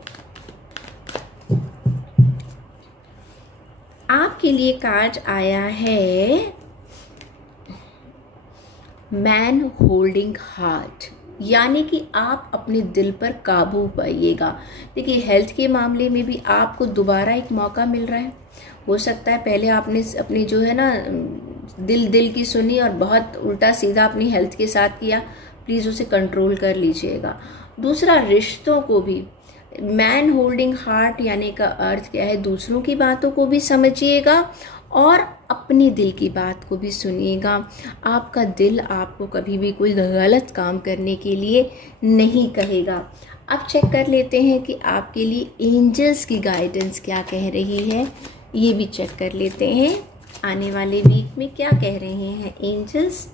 आपके लिए कार्ड आया है मैन होल्डिंग हार्ट, यानी कि आप अपने दिल पर काबू पाइएगा। देखिए, हेल्थ के मामले में भी आपको दोबारा एक मौका मिल रहा है। हो सकता है पहले आपने अपनी जो है ना दिल की सुनी और बहुत उल्टा सीधा अपनी हेल्थ के साथ किया, प्लीज़ उसे कंट्रोल कर लीजिएगा। दूसरा, रिश्तों को भी मैन होल्डिंग हार्ट यानी का अर्थ क्या है, दूसरों की बातों को भी समझिएगा और अपनी दिल की बात को भी सुनिएगा। आपका दिल आपको कभी भी कोई गलत काम करने के लिए नहीं कहेगा। अब चेक कर लेते हैं कि आपके लिए एंजल्स की गाइडेंस क्या कह रही है, ये भी चेक कर लेते हैं। आने वाले वीक में क्या कह रहे हैं एंजल्स।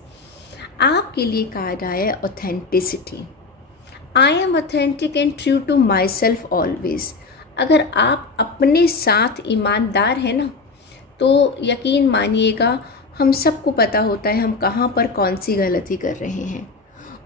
आपके लिए कार्ड आया authenticity. I am authentic and true to my self always. अगर आप अपने साथ ईमानदार हैं ना, तो यकीन मानिएगा हम सबको पता होता है हम कहाँ पर कौन सी गलती कर रहे हैं।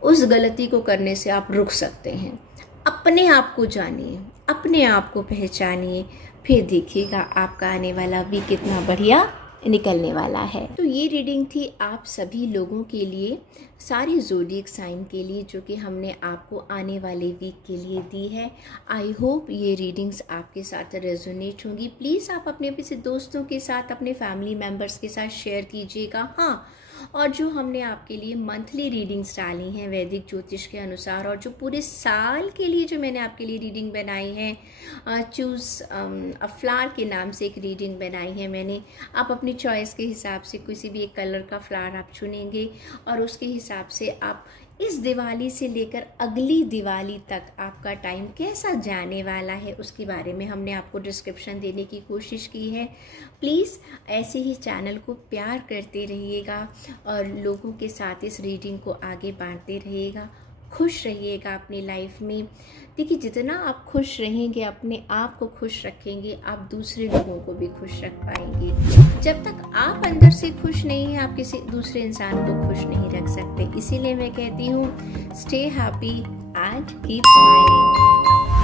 उस गलती को करने से आप रुक सकते हैं। अपने आप को जानिए, अपने आप को पहचानिए, फिर देखिएगा आपका आने वाला वीक कितना बढ़िया निकलने वाला है। तो ये रीडिंग थी आप सभी लोगों के लिए, सारे ज़ोडिएक साइन के लिए, जो कि हमने आपको आने वाले वीक के लिए दी है। आई होप ये रीडिंग्स आपके साथ रेजोनेट होंगी। प्लीज़ आप अपने दोस्तों के साथ, अपने फैमिली मेम्बर्स के साथ शेयर कीजिएगा। हाँ, और जो हमने आपके लिए मंथली रीडिंग्स डाली हैं वैदिक ज्योतिष के अनुसार, और जो पूरे साल के लिए जो मैंने आपके लिए रीडिंग बनाई है, चूज़ अ फ्लावर के नाम से एक रीडिंग बनाई है मैंने। आप अपनी चॉइस के हिसाब से किसी भी एक कलर का फ्लावर आप चुनेंगे और उसके हिसाब से आप इस दिवाली से लेकर अगली दिवाली तक आपका टाइम कैसा जाने वाला है उसके बारे में हमने आपको डिस्क्रिप्शन देने की कोशिश की है। प्लीज़ ऐसे ही चैनल को प्यार करते रहिएगा और लोगों के साथ इस रीडिंग को आगे बांटते रहिएगा। खुश रहिएगा अपनी लाइफ में। देखिए, जितना आप खुश रहेंगे, अपने आप को खुश रखेंगे, आप दूसरे लोगों को भी खुश रख पाएंगे। जब तक आप अंदर से खुश नहीं हैं, आप किसी दूसरे इंसान को खुश नहीं रख सकते। इसीलिए मैं कहती हूँ, stay happy and keep smiling.